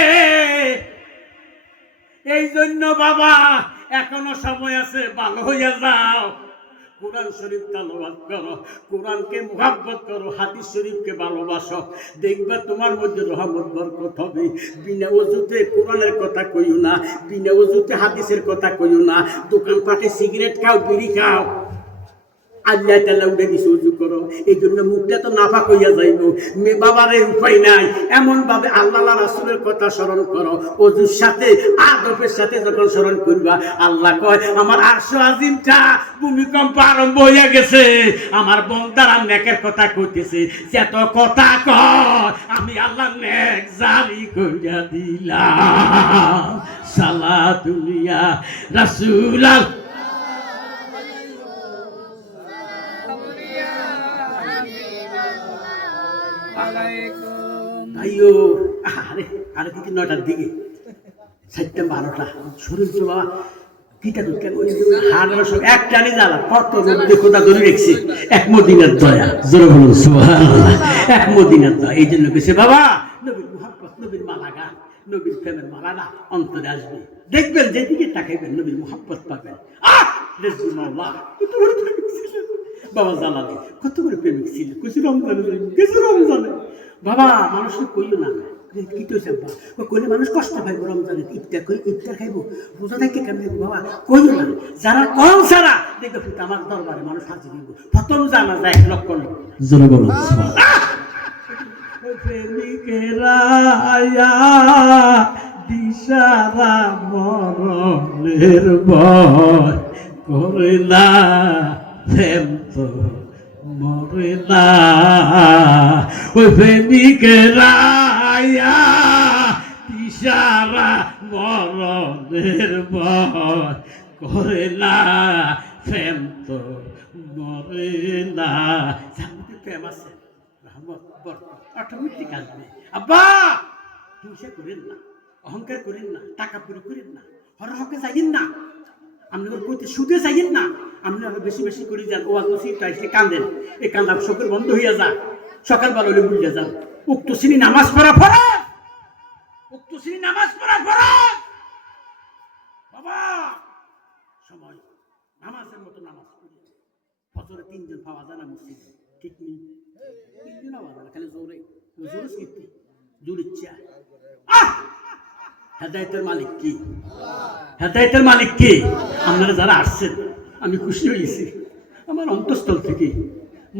এই জন্য বাবা এখনো সময় আছে, ভালো হইয়া যাও। কোরআন শরীফ তেলাওয়াত করো, কোরআনকে মুহাব্বত করো, হাদিস শরীফকে ভালোবাসো, দেখবা তোমার মধ্যে রহমত বরকত হবে। বিনা ওযুতে কোরআনের কথা কইও না, বিনা ওযুতে হাদিসের কথা কইও না। দোকানপাটে সিগারেট খাও, বিড়ি খাও, আল্লাহ তাআলা উঠে দিছে ওযু করো। এই জন্য মুখটা তো নাফাক হইয়া যাইব। মে বাবারে উপায় নাই, এমন ভাবে আল্লাহ রাসূলের কথা স্মরণ করো। ওযুর সাথে আদবের সাথে যখন স্মরণ করবা, আল্লাহ কয় আমার আরশ আজিমটা ভূমিকম্প আরম্ভ হইয়া গেছে, আমার বান্দারা নেকের কথা কইতেছে, যত কথা কয় আমি আল্লাহ নেক জারি কইরা দিলাম। সালাতুল্লাহ রাসূলাল্লাহ। ভাইও আরে আরে দিকে 9টার দিকে 7টা 12টা শরীর চলা কিটা দুটা হাড়ের সব এক টানি জ্বালা, কত রোদে খোদা ধরে রেখেছে। এক মদিনার দয়া, জোরে বলুন সুবহানাল্লাহ। এক মদিনার দয়া। এই জন্য কেছে বাবা নবীর মুহাব্বত, নবীর মালা গান, নবীর প্রেমের মালাটা অন্তরে আসবে, দেখবেন যেদিকে তাকাইবেন নবীর মুহাব্বত পাবেন। রাসূলুল্লাহ বাবা জালালি কত করে প্রেমিক ছিল, কিছু রমজানে কিছু রমজানে। বাবা মানুষকে কইও না কি তো চাপা কইলে মানুষ কষ্ট পাইব। রমজানে ইফতার খাইব, রোজা থাকতে কেন দেখবো বাবা কইও না। যারা কম সারা দেখবে ফুট আমার দরবারে মানুষ হাজির দিব, প্রথম জানা যায় 1 লক্ষ লোক। জোরে বলুন প্রেমিকেরা দিশারা মরণের ভয় করে না, তো মরে না। ওই প্রেমিকেরা দিশারা মরণের ভয় করে না, প্রেম তো মরে না। যার মধ্যে প্রেম আছে অটোমেটিক আসবে। আব্বা হিংসা করেন না, অহংকার করেন না, টাকা পুরি করেন না, হরহকে যাইয়েন না, আপনাদের কইতে সুদে যাইয়েন না। আপনারা বেশি বেশি করে যান, ও আসলে কান্দেন, এই কান্দা চোখের বন্ধ হইয়া যান, সকালবেলা হলে বুঝে যান। উক্ত শ্রেণী নামাজ পড়া ফরজ, উক্ত শ্রেণী নামাজ পড়া ফরজ। বাবা সময় নামাজের মতো নামাজ পড়ি। ফজরে 3 জন পাওয়া যায় না মসজিদে, ঠিক নেই? 3 জন পাওয়া যায় না, খালি জোরে জোরে স্মৃতি জোর ইচ্ছা। হেদায়েতের মালিক কি? হেদায়েতের মালিক কি? আপনারা যারা আসছেন আমি খুশি হয়েছি আমার অন্তঃস্থল থেকে।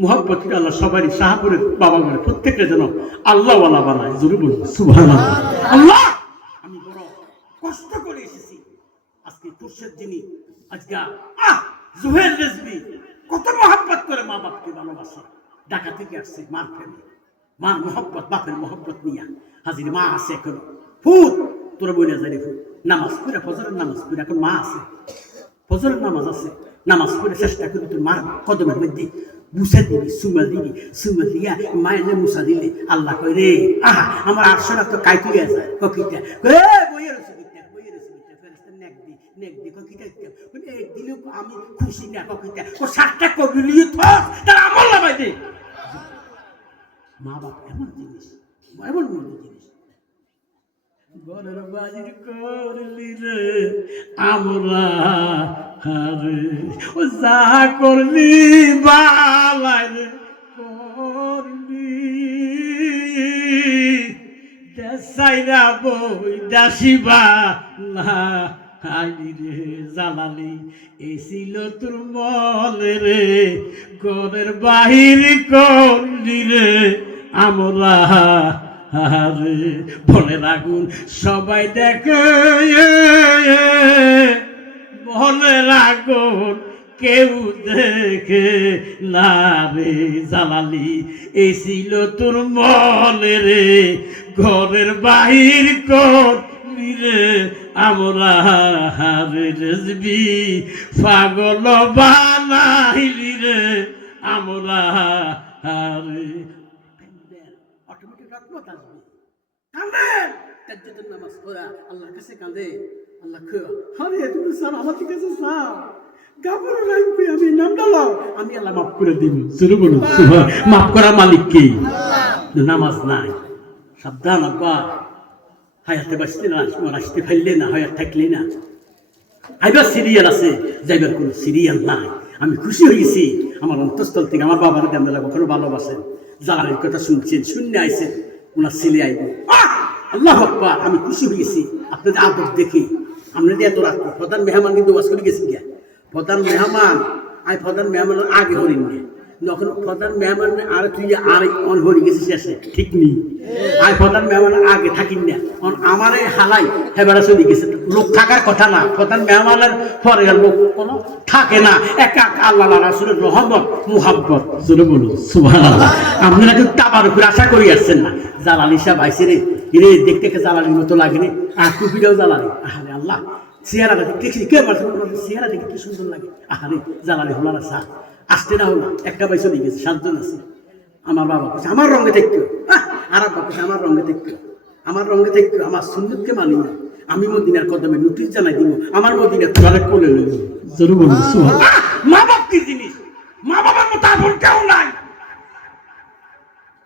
মুহাব্বত আল্লাহ সবারই শাহপুরের বাবা মানে প্রত্যেকটা যেন আল্লাহওয়ালা বানায়। জোরে বলুন সুবহানাল্লাহ। আল্লাহ আমি বড় কষ্ট করে এসেছি আজকে খুরশেদ যিনি আজকে জুহেল রেজভী কত মহব্বত করে মা বাপকে ভালোবাসে। ঢাকা থেকে আসছে মার ফেলে, মার মহব্বত বাপের মহব্বত নিয়ে হাজির মা আছে এখনো। ফুট তোরা বইলে যাই ফুট নামাজ পড়ে ফজরের নামাজ পড়ে এখন মা আছে, ফজরের নামাজ আছে, নামাজ পড়ে চেষ্টা করি তোর মার কদমের মধ্যে মুসা দিবি, সুমা দিবি, সুমা দিয়া মায়ের মুসা দিলে আল্লাহ কয় রে আহা আমার 800 টাকা তো কাইতে যায় ককিটা বইয়ের আমি খুশি না ককিটা ও 60টা কবিলিয়ে তার আমল লাগাই দে। মা বাপ এমন জিনিস, এমন মনে জিনিস। ঘরের বাজির করলি রে আমরা হারে ও যা করলি বালাই রে করলি দেশাইরা বই দাসিবা না আইলি রে জালালি এসিল তোর মলে রে ঘরের বাহির করলি রে আমরা আরে বলে রাগুন সবাই দেখে বলে রাগুন কেউ দেখে না রে জালালি এসিল তোর মলে রে ঘরের বাহির করলি রে আমরা রে রেজবি পাগল বানাইলি রে আমরা রে অটোমেটিক রহমত আসবে। কাঁদেন তাজ্জুদের নামাজ পড়া আল্লাহর কাছে কাঁদে আল্লাহ আরে তুমি স্যার আমার কাছে স্যার গাবর রাখবে আমি নাম ডালাও আমি আল্লাহ মাফ করে দিব। শুরু বলুন মাফ করা মালিক কি? নামাজ নাই সাবধান আব্বা হায়াতে বাঁচতে না আসতে ফেললে না হায়াত থাকলে না আইবার সিরিয়াল আছে যাইবার কোনো সিরিয়াল নাই। আমি খুশি হয়েছি আমার অন্তঃস্থল থেকে আমার বাবার দেমদালা কখনো ভালোবাসেন জালালের কথা শুনছেন শুনলে আইছেন ওনার ছেলে আইব আল্লাহ আকবার। আমি খুশি হয়েছি আপনাদের আদর দেখে আপনাদের এত রাত প্রধান মেহমান কিন্তু ওয়াজ করে গেছেন গিয়া প্রধান মেহমান প্রধান মেহমানের আগে হরিণ নিয়ে যখন প্রধান মেহমান আর তুই আর অন হরি গেছিস শেষে ঠিক নেই প্রধান মেহমানের আগে থাকিন না আমার হালাই হেবেড়া চলে গেছে লোক থাকার কথা না প্রধান মেহমানের পরে লোক কোনো থাকে না একা আল্লাহ রাসূলের রহমত মুহাব্বত জোরে বলুন সুবহানাল্লাহ। আপনারা কিন্তু টাবার উপরে আশা করি আসছেন না জালালি সাহেব আইছে রে রে দেখতে জালালির মতো লাগে রে আর টুপিটাও জালালি আরে আল্লাহ চেহারাটা দেখছি কে বলছে চেহারা দেখে কি সুন্দর লাগে আরে জালালি হলার আসা আসতে না হলো একটা পয়সা দিয়ে গেছে 7 জন আছে। আমার বাবা বলছে আমার রঙে দেখতো আর আব্বা বলছে আমার রঙে দেখতো আমার রঙে দেখতো আমার সুন্নতকে মানি না আমি মদিনার কদমে নোটিশ জানাই দিব আমার মদিনার তোরা কোলে লইব। জরুর বলুন সুবহানাল্লাহ। মা বাপ কি জিনিস? মা বাবার মতো আপন কেউ নাই।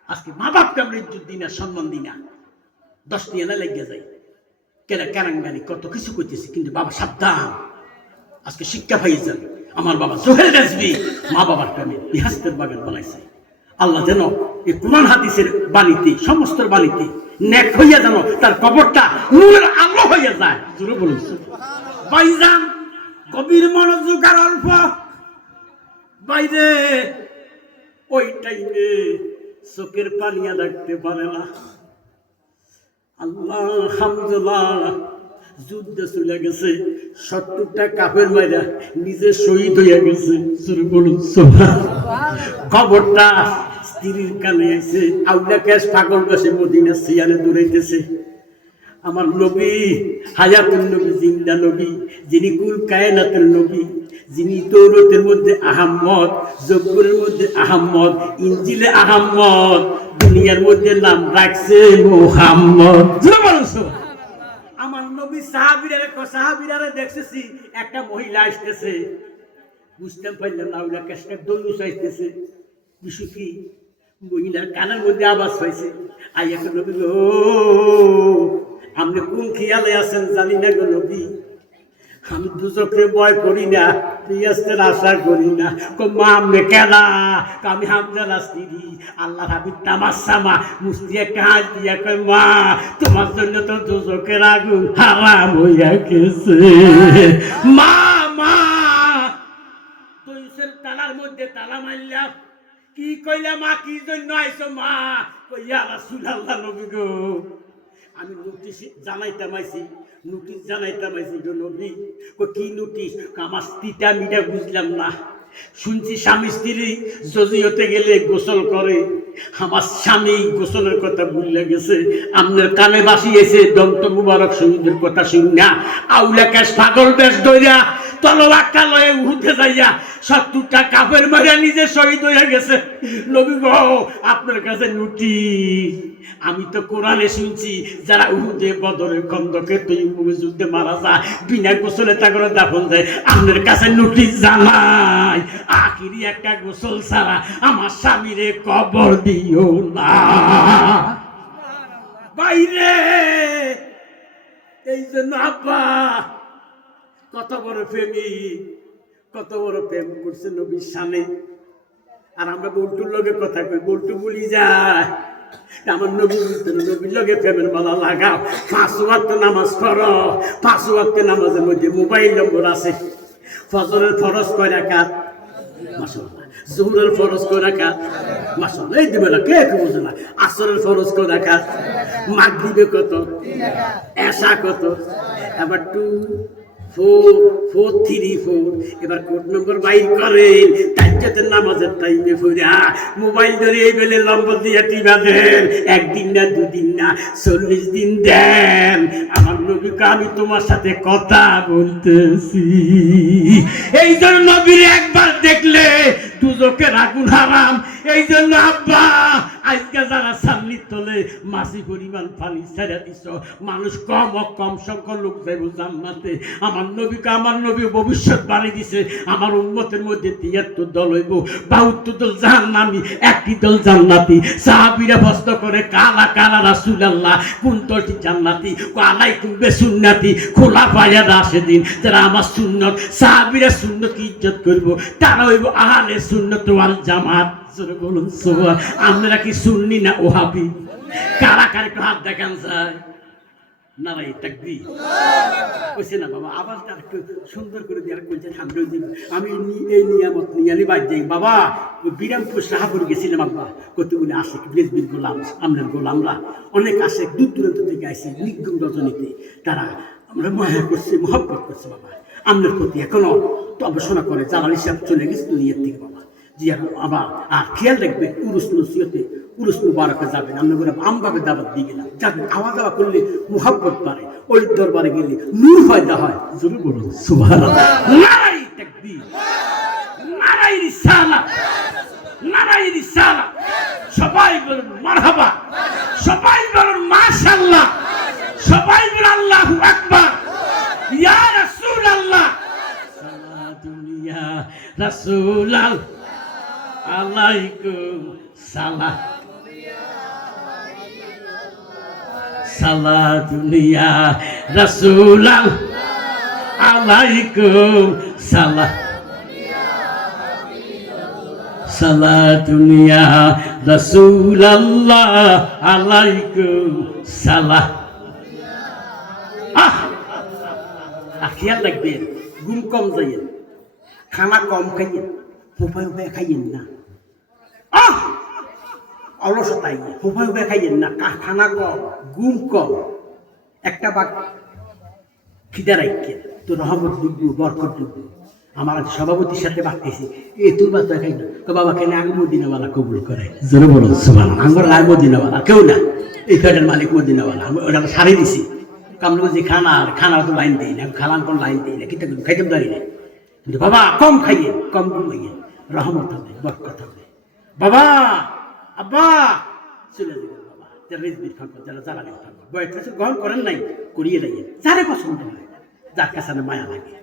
আজকে মা বাপকে আমরা ইজ্জত দিই না সম্মান দিই না 10 টি এলা লেগে যায় কেনা কারাঙ্গানি কত কিছু করতেছি কিন্তু বাবা সাবধান আজকে শিক্ষা পাই যাবে। আমার বাবা জুহেল রেজভী মা বাবার প্রেমে ইহাস্তের বাগান বানাইছে। আল্লাহ যেন এই কুরআন হাদিসের বাণীতে সমস্ত বাণীতে নেক হইয়া যেন তার কবরটা নূরের আলো হইয়া যায়। জোরে বলুন ভাইজান গভীর মনোযোগ আর অল্প বাইরে ওই টাইমে চোখের পানিয়া রাখতে পারে না। আল্লাহ আলহামদুলিল্লাহ যুদ্ধে চলে গেছে 70টা কাফের মাইরা নিজে শহীদ হইয়া গেছে। বলুন খবরটা স্ত্রীর কানে আছে আউলা ক্যাশ পাগল বসে মদিনা সিয়ারে দৌড়াইতেছে। আমার নবী হায়াতুল নবী জিন্দা নবী যিনি কুল কায়নাতের নবী যিনি তৌরাতের মধ্যে আহম্মদ জব্বুরের মধ্যে আহম্মদ ইনজিলে আহম্মদ দুনিয়ার মধ্যে নাম রাখছে মুহাম্মদ। আমার নবী সাহাবীরা দেখতেছি একটা মহিলা আসতেছে বুঝতে পারলাম না ওইটা কেসটা দৌড় চাইতেছে বিশু কি মহিলার কানের মধ্যে আওয়াজ হয়েছে আইয়া নবী গো আপনি কোন খেয়ালে আছেন জানি না গো নবী আমি দুজকে ভয় করি না, রিয়াজের আশা করি না। মা মেকেলা আমি হামজালা স্ত্রী আল্লাহ হাবিব তামাশামা মুস্তি একটা হাত দিয়া কয় মা তোমার জন্য তো দুজকের আগুন হারাম হইয়া গেছে। মা মা তুইসের তালার মধ্যে তালা মারলাম, কি কইলা মা কি জন্য আইছো? মা কইয়া রাসূলুল্লাহ নবী গো আমি নোটিশ জানাইতাম আইছি, নোটিশ জানাইতাম আইছি গো নবী। কি নোটিশ? আমার স্ত্রীটা মিটা বুঝলাম না। শুনছি স্বামী স্ত্রী যদি হতে গেলে গোসল করে, আমার স্বামী গোসলের কথা ভুলে গেছে। আপনার কানে বাসিয়েছে দন্ত মুবারক শহীদের কথা শুনিয়া আউলা ক্যাশ পাগল বেশ ধইরা তলোয়ারটা লয়ে উঠে যাইয়া 70টা কাফের মারিয়া নিজে শহীদ হয়ে গেছে। নবী গো আপনার কাছে নোটিশ। আমি তো কোরআনে শুনছি যারা উহুদে বদরে খন্দকে তৈমুমে যুদ্ধে মারা যায় বিনা গোসলে তা করে দাফন যায়। আপনার কাছে নোটিশ জানাই আখিরি একটা গোসল ছাড়া আমার স্বামীরে কবর দিও না। বাইরে এই জন্য আব্বা কত বড় প্রেমিক, কত বড় প্রেম করছে নবীর সামনে। আর আমরা বল্টুর লগে কথা কই, বল্টু বলি যায় আমার নবী নবীর লগে প্রেমের মালা লাগাও। 5 ওয়াক্ত নামাজ পড়ো, 5 ওয়াক্ত নামাজের মধ্যে মোবাইল নম্বর আছে। ফজরের ফরজ কয় রাকাত, মাশাআল্লাহ। জোহরের ফরজ কয় রাকাত, মাশাআল্লাহ। এই দিবেলা কে কে বুঝে না। আসরের ফরজ কয় রাকাত, মাগরিবে কত, 3 রাকাত, এশা কত, আবার 2 4 4 3 4। এবার কোড নম্বর বাইর করেন। তাজ্জুদের নামাজের টাইমে পড়া মোবাইল ধরে এই বেলে নম্বর দিয়ে টিপা দেন। 1 দিন না 2 দিন না 40 দিন দেন। আমার নবীকে আমি তোমার সাথে কথা বলতেছি। এই জন্য নবীর একবার দেখলে দুজকের আগুন হারাম। এই জন্য আব্বা আজকে যারা সামনে তোলে মাসি পরিমাণ পানি ছেড়ে দিছ, মানুষ কম সংখ্যক লোক যাইব জান্নাতে। আমার নবীকে আমার নবী ভবিষ্যৎবাণী দিছে আমার উম্মতের মধ্যে 73 দল হইব, 72 দল জাহান্নামী, 1টি দল জান্নাতি। সাহাবীরা প্রশ্ন করে কালা কালা রাসূলুল্লাহ কোন দলটি জান্নাতি? আলাইকুম বিসুন্নতি খোলা পায়া রাশেদিন। যারা আমার সুন্নত সাহাবীরা সুন্নত ইজ্জত করব তারা হইব আহলে সুন্নাত ওয়াল জামাত। জোরে বলুন সুবহান। আমরা কি সুন্নি না ওহাবি? কারা কারা একটু হাত দেখান যায়। নারাই তাকবীর কইছে না বাবা, আওয়াজটা একটু সুন্দর করে দিয়ে কইছে ঠান্ডা দিন। আমি এই নিয়ামত নিয়ালি বাদ যাই বাবা। বিরামপুর শাহপুর গেছিলাম আব্বা, কতগুলো আসে বেজবির গোলাম, আমরার গোলামরা অনেক আসে দূর দূরান্ত থেকে আসে নিগুণ রজনীতে। তারা আমরা মায়া করছে, মহব্বত করছে বাবা আমনের প্রতি। এখনো তো গবেষণা করে জালাল হিসাব চলে গেছে দুনিয়ার থেকে বাবা। জি আবার আর খেয়াল রাখবে উরুস নসিহতে উরুস মুবারকে যাবেন। আমরা করে আমভাবে দাবাত দিয়ে গেলাম যাবেন। খাওয়া দাওয়া করলে মুহাব্বত বাড়ে, ওই দরবারে গেলে নূর ফায়দা হয়। জোরে বলুন সুবহানাল্লাহ। নারাই তাকবীর, নারাই রিসালাত, নারাই রিসালাত। সবাই বলুন মারহাবা, সবাই বলুন মাশাআল্লাহ, সবাই বলুন আল্লাহু আকবার। ইয়া রাসূলুল্লাহ সালাতুন ইয়া রাসূলুল্লাহ আলাইকুম সালাম সালাতুন ইয়া রাসূলুল্লাহ আলাইকুম সালাম সালাতুন ইয়া রাসূলুল্লাহ আলাইকুম সালাম। খেয়াল রাখবেন ঘুম কম যাইয়েন, খানা কম খাইয়েন, হোপায় হোপায় খাইয়েন না। অলসতাই হোপায় হোপায় খাইয়েন না। খানা কম, ঘুম কম, একটা বাক খিদা রাখেন তো রহমত ডুববো, বরকত ডুববো। আমার সভাপতির সাথে বাড়তেছি এ তোর বাচ্চা খাই না তো বাবা কেন আগে মদিনাওয়ালা কবুল করে। জোরে বলুন সুবহানাল্লাহ। আমার নাই মদিনাওয়ালা কেউ না, এই ফ্যাটের মালিক মদিনাওয়ালা। আমি ওটা সারিয়ে দিছি। কামড় যে খানার তো লাইন দিই না, খালান কোন লাইন দিই না, কিন্তু খাইতে পারি না। কিন্তু বাবা কম খাইয়েন, কম ঘুমাইয়েন, রহমত হবে, বরকত হবে। বাবা আব্বা চলে যাবেন বাবা। যারা রেজবির থাকবো, যারা জ্বালানি থাকবো, বয়স গ্রহণ করেন নাই করিয়ে রাখেন, যারে পছন্দ হয়, যার কাছে মায়া লাগে।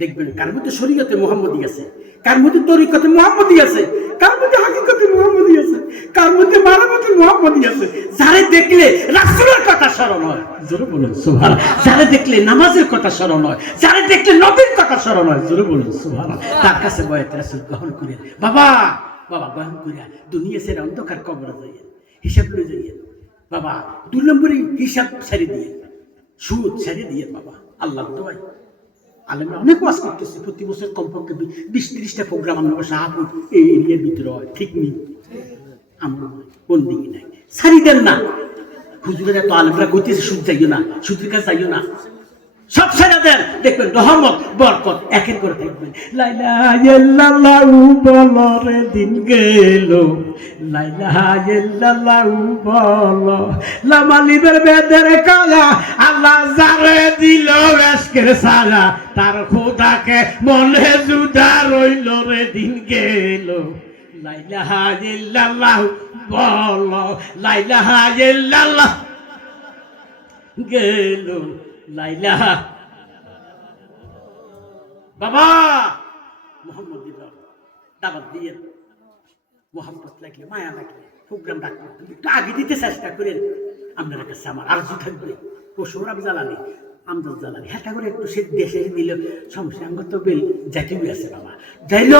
দেখবেন কার মধ্যে শরীয়তে মুহাম্মদী আছে, কার মধ্যে তরিকতে মুহাম্মদী আছে, কার মধ্যে হাকিকতে মুহাম্মদী আছে, কার মধ্যে মারামাতি মুহাম্মদী আছে। যারে দেখলে রাসূলের কথা স্মরণ হয়, জোরে বলুন সুবহানাল্লাহ। যারে দেখলে নামাজের কথা স্মরণ হয়, যারে দেখলে নবীর কথা স্মরণ হয়, জোরে বলুন সুবহানাল্লাহ। তার কাছে বয়াত রাসূল গ্রহণ করে বাবা বাবা গ্রহণ করে দুনিয়া ছেড়ে অন্ধকার কবরে যাইয়ে হিসাব করে যাইয়ে বাবা, 2 নম্বরে হিসাব ছেড়ে দিয়ে, সুদ ছেড়ে দিয়ে বাবা, আল্লাহ দোয়াই। আলেমরা অনেক ওয়াজ করতেছে, প্রতি বছর কমপক্ষে 20-30টা প্রোগ্রাম আমরা শাহপুর এই এরিয়ার ভিতরে হয়, ঠিক নেই আমরা কোন দিকে নাই, ছাড়ি দেন না। হুজুরেরা তো আলেমরা কইতেছে সুদ যাইও না, সুদের কাছে যাইও না, সব ছেড়ে দেন, দেখবেন রহমত বরকত একের করে থাকবেন। লা ইলাহা ইল্লাল্লাহু বলরে দিন গেল, লা ইলাহা ইল্লাল্লাহু বল, লামালিবের বেদের কালা আল্লাহ যারে দিল আজকের সারা, তার খোদাকে মনে জুদা রইল রে দিন গেল, লা ইলাহা ইল্লাল্লাহু বল, লা ইলাহা ইল্লাল্লাহ গেল, লাইলাহা। বাবা মোহাম্মদ দাবাত দিয়ে মোহাম্মদ লাগলে মায়া লাগলে প্রোগ্রাম ডাকলে একটু আগে দিতে চেষ্টা করেন। আপনার কাছে আমার আরজু থাকবে, পশুরাম জ্বালানি আমদাদ জ্বালানি হ্যাঁ করে একটু সে দেশে দিল সমস্যা। আমার তো বেল জাতিবি আছে বাবা, যাইল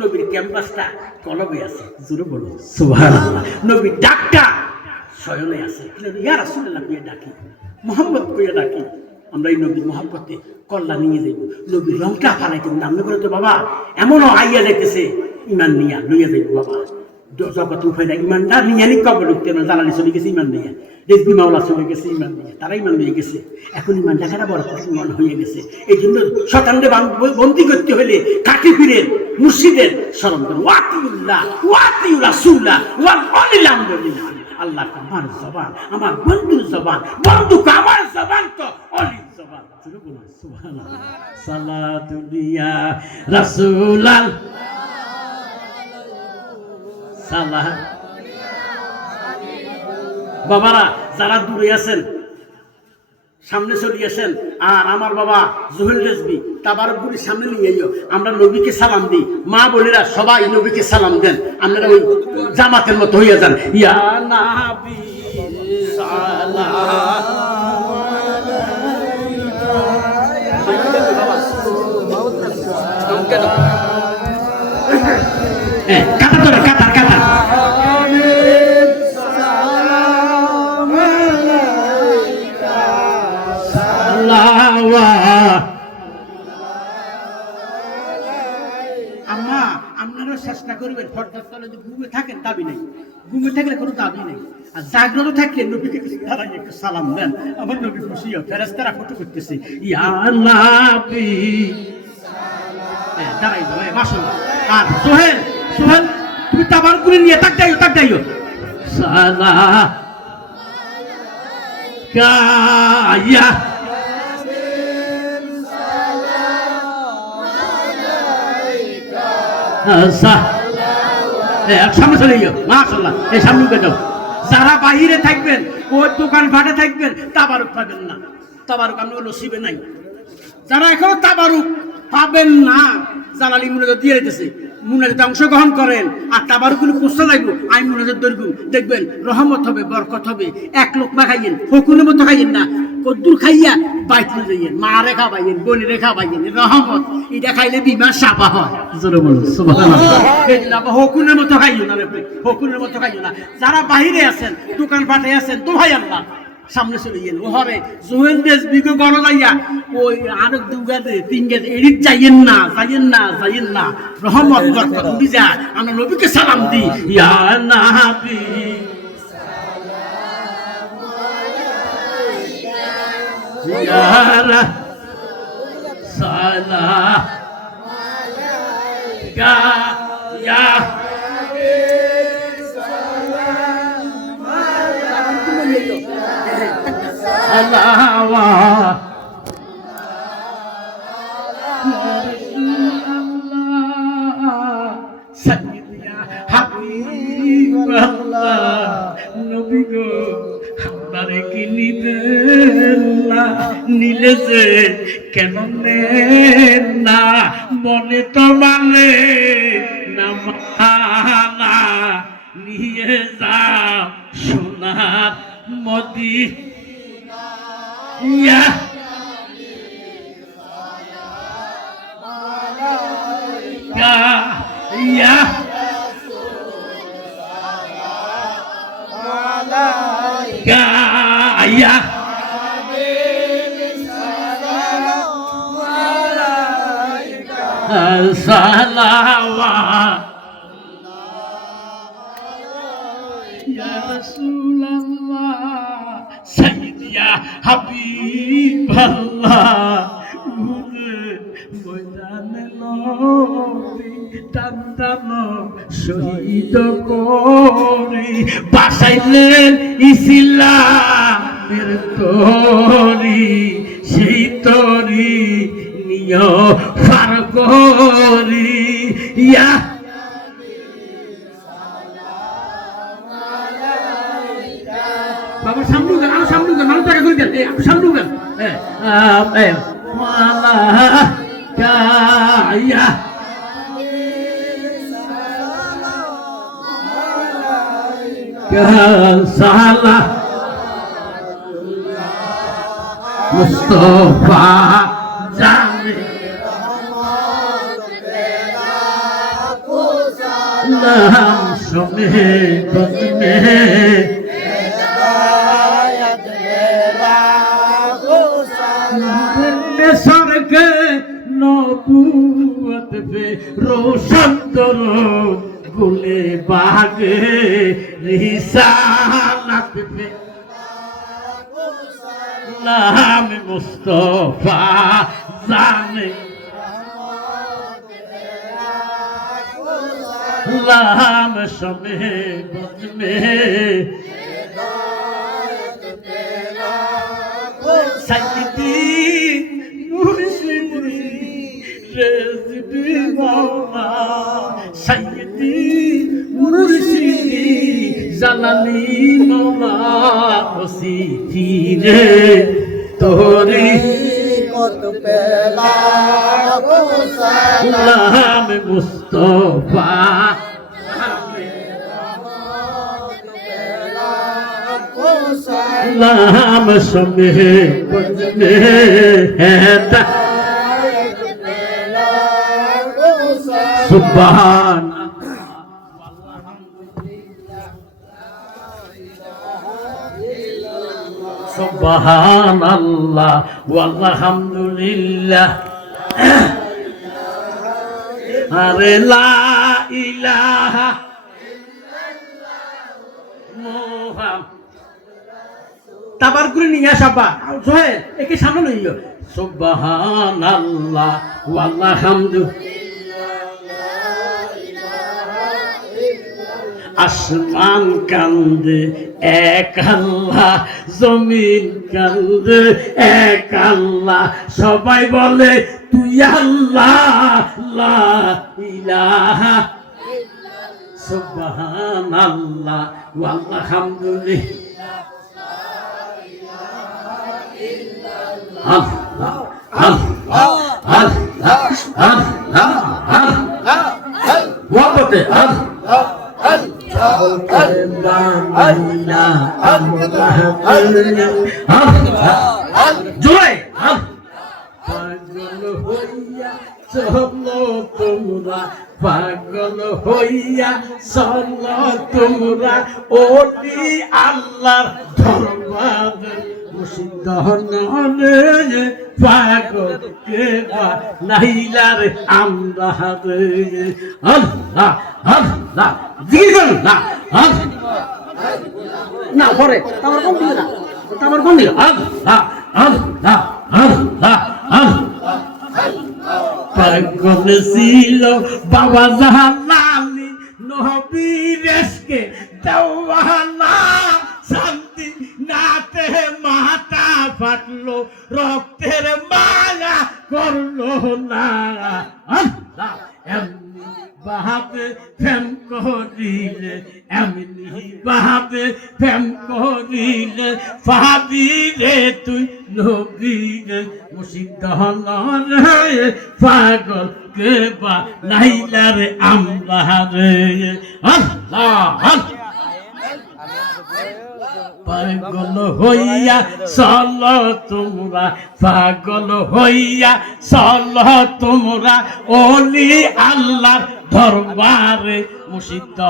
নবীর ক্যাম্পাসটা কলবে আছে, জোরে বলুন সুবহানাল্লাহ। নবীর ডাকটা শয়নে আছে, ইয়া রাসূলুল্লাহ কইয়া ডাকি, মোহাম্মদ কইয়া ডাকি। আমরা এই নবীর মোহাম্মতে কল্লা নিয়ে যাইব, নবীর রংটা ফালাইতে নামে করে তো বাবা এমনও আইয়া যাইতেছে ইমান নিয়া লইয়া যাইব বাবা। জগৎ উপায় না, ইমানটা নিয়ে নি কবর ঢুকতে না, জ্বালানি চলে গেছে ইমান নিয়ে, রেজবি মাওলা চলে গেছে ইমান নিয়ে, তারা ইমান নিয়ে গেছে। এখন ইমান দেখাটা বড় মন হয়ে গেছে। এই জন্য শতানরে বন্দী করতে হলে কাঠি ফিরেন মুর্শিদের স্মরণ করুন, ওয়াতিউল্লাহ ওয়াতিউ রাসূলুল্লাহ ওয়া আলিল আমদুলিল্লাহ। আল্লাহ আমার জবান, আমার বন্ধুর জবান, বন্ধু আমার জবান তো অলির জবান, সুবহানাল্লাহ। সালাতুল্লাহ রাসূলাল সালাহ। বাবারা যারা দূরে আছেন সামনে চলে আসেন, আর আমার বাবা জুহেল রেজবি তাবারকপুরের সামনে নিয়ে যাও, আমরা নবীকে সালাম দিই। মা বোনেরা সবাই নবীকে সালাম দেন, আপনারা ওই জামাতের মতো হইয়া যান। ইয়া নাবি সালাম কাটা ধরে কাটার কাটা আম্মা আপনারা চেষ্টা করবেন ফরজার তলে যদি ঘুমে থাকেন দাবি নেই, ঘুমে থাকলে কোনো দাবি নেই, আর জাগ্রত থাকলে নবীকে দাঁড়াই একটু সালাম দেন, আমার নবী খুশি হয়। ফেরেশতারা ফটো করতেছে ইয়া নাবি দাঁড়াই দাও মাশাআল্লাহ। আর সোহেল সোহেল তুমি তাবারকুরে নিয়ে তাক যাইও সালাহ কায়া সামনে চলে গিয়ে মাশাআল্লাহ, এই সামনে যাও। যারা বাহিরে থাকবেন ওই দোকান ফাটে থাকবেন তাবারুক পাবেন না, তাবারুক আপনি নসিবে নাই। যারা এখন তাবারুক পাবেন না, জালালি মুনাজাত দিয়ে দিতেছে, মুনাজাতে অংশগ্রহণ করেন আর তাবারুকগুলো পোস্টা লাগবে, আমি মুনাজাত ধরব, দেখবেন রহমত হবে, বরকত হবে। এক লোকমা খাইয়েন, ফকুনের মতো খাইয়েন না, কদ্দুর খাইয়া বাইতুল যাইয়েন, মা রেখা পাইয়েন, বোন রেখা পাইয়েন, রহমত এটা খাইলে বিমান সাফা হয়, জোরে বলুন সুবহানাল্লাহ। হকুনের মতো খাইও না, হকুনের মতো খাইও না। যারা বাহিরে আছেন দোকান পাঠে আছেন তো ভাই আল্লাহ সামনে চলে গেল ওহরে জোহেল দেশ বিগো গড় যাইয়া ওই আর দুগাতে তিনগাতে এডিট যাইয়েন না রহমত বরকত উঠি যা। আমরা নবীকে সালাম দিই ইয়া নাবি ইয়া সালাহ ইয়া Allah নিলে যে কেন না মনে তো মানে না নিয়ে যাও সোনার মদিনা ইয়া ইয়া ইয়া salawat ya Rasulullah Sayyid ya Habiballah ময়দানে লড়ি টানটানো শহীদ করি বাসাইলেন ইসলামের তরি সেই তরি নিয় ফার করি ইয়া বাবা সামনে গান আর সামনে গান মানুষ টাকা করে দেন আপনি সামনে গান মালা কায়া সালা মুস্তফা জানে নাম শুনে বদলে सरके नबूवत पे रोशन करो गुले बागे रिसालत पे नाम मुस्तफा जाने नाम समय बद में सजदी Rezbi Mawla Sayyidi Murshidi Zalali Mawla Ositire Tori Kot Pela Salam Mustafa Salam Sameh Bajme Heta Subhan Subhanallah walhamdulillah Are la ilaha Muhammad Tabar করে নিয়ে আসবা সোহেল একে সামনে লইও Subhanallah walhamdulillah আসমান কান্দে এক আল্লাহ জমিন কান্দে এক আল্লাহ সবাই বলে তুই আল্লাহ লা ইলাহা সুবহানাল্লাহ ওয়ালহামদুলিল্লাহ আল্লাহ আল্লাহ আল্লাহ আল্লাহ আল্লাহ ওয়াবতে আল্লাহ জয় পাগল হইয়া চলো তোমরা পাগল হইয়া চলো তোমরা ওলি আল্লাহর দরবার মুর্শিদহনে পাগল কে নাইলার আমরা আল্লাহ আল্লাহ জিকির না না পরে তোমার কোন দিকে না তোমার কোন দিকে আল্লাহ আল্লাহ আল্লাহ আল্লাহ পাগল ছিল বাবা জালালি নবীর এসকে দেওয়ানা শান্তি নাতে মাথা ফাটলো রক্তের মালা করলো না আল্লাহ বাহাবে প্রেম করিলে এমনি বাহাবে প্রেম করিলে পাবি রে তুই নবী রে মুর্শিদ রে পাগল কে বা নাইলা রে আমরা রে আল্লাহ পাগল হইয়া চল তোমরা পাগল হইয়া চল তোমরা ওলি আল্লাহর দরবারে মুর্শিদ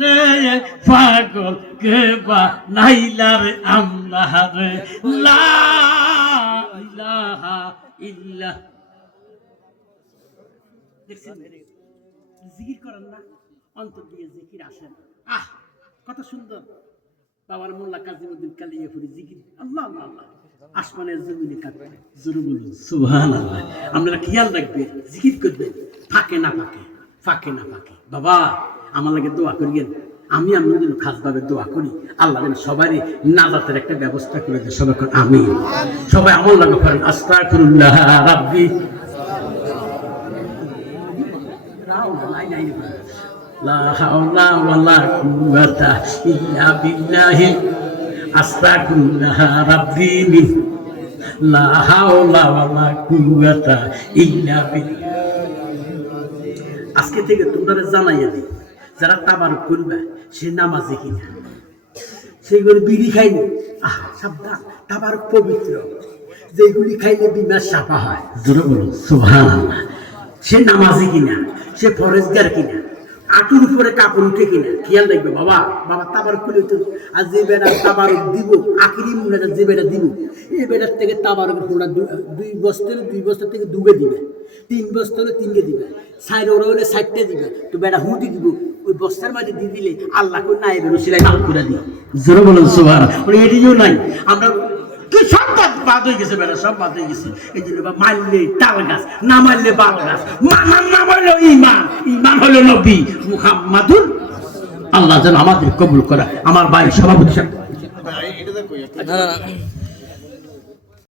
রে পাগল কে বা নাইলা রে আমরা রে লা ইলাহা ইল্লা দেখছেন জিকির করেন না অন্তর দিয়ে জিকির আসেন কত সুন্দর বাবার মোল্লা কাজীউদ্দিন কালিয়াপুরি জিকির আল্লাহ আল্লাহ আল্লাহ আসমানের জমিনে কাঁদবে জোরে বলুন সুবহানাল্লাহ আপনারা খেয়াল রাখবেন জিকির করবেন ফাঁকে না ফাঁকে ফাঁকে না ফাঁকে বাবা আমার লাগে দোয়া করিয়েন আমি আপনার জন্য খাসভাবে দোয়া করি আল্লাহ যেন সবারই নাজাতের একটা ব্যবস্থা করে দেয় সবাই আমি সবাই আমল লাগে করেন আস্তাগফিরুল্লাহ রাব্বি লা হাওলা ওয়ালা কুওয়াতা ইল্লা বিল্লাহি আস্তাগফিরুল্লাহ রাব্বি মিন লা হাওলা ওয়ালা কুওয়াতা ইল্লা বিল্লাহ আজকে থেকে তোমরা জানাইয়া দিই যারা তাবারুক করবে সে নামাজি কিনা সেইগুলো বিড়ি খাইনি সাবধান তাবারুক পবিত্র যেগুলি খাইলে বিমার সাফা হয় জোরে বলুন সুবহানাল্লাহ সে নামাজি কিনা সে ফরেজগার কিনা আটুর উপরে কাপড় উঠে কিনা খেয়াল রাখবে বাবা বাবা তাবারুক খুলে তো আর যে বেড়া তাবারুক দিব আখিরি মুনাটা যে বেড়া দিব এই বেড়ার থেকে তাবারুকের ফোনটা 2 বস্তা থেকে দুবে দিবে 3 বস্তা হলে 3কে দিবে 4 ওরা হলে 4টে দিবে তো বেড়া হুঁটি দিব ওই বস্তার মাঝে দিয়ে দিলে আল্লাহ কোন নাই বেরো সিলাই মাল করে দিই জোরে বলুন সুবহানাল্লাহ এটিও নাই আমরা সব বাদ হয়ে গেছে বেড়া সব বাদ হয়ে গেছে এই জন্য মারলে তাল গাছ না মারলে বাল গাছ না মারলে ইমান হলো নবী মুহাম্মাদুর আল্লাহ যেন আমাদের কবুল করা আমার ভাই সভাপতি সাহেব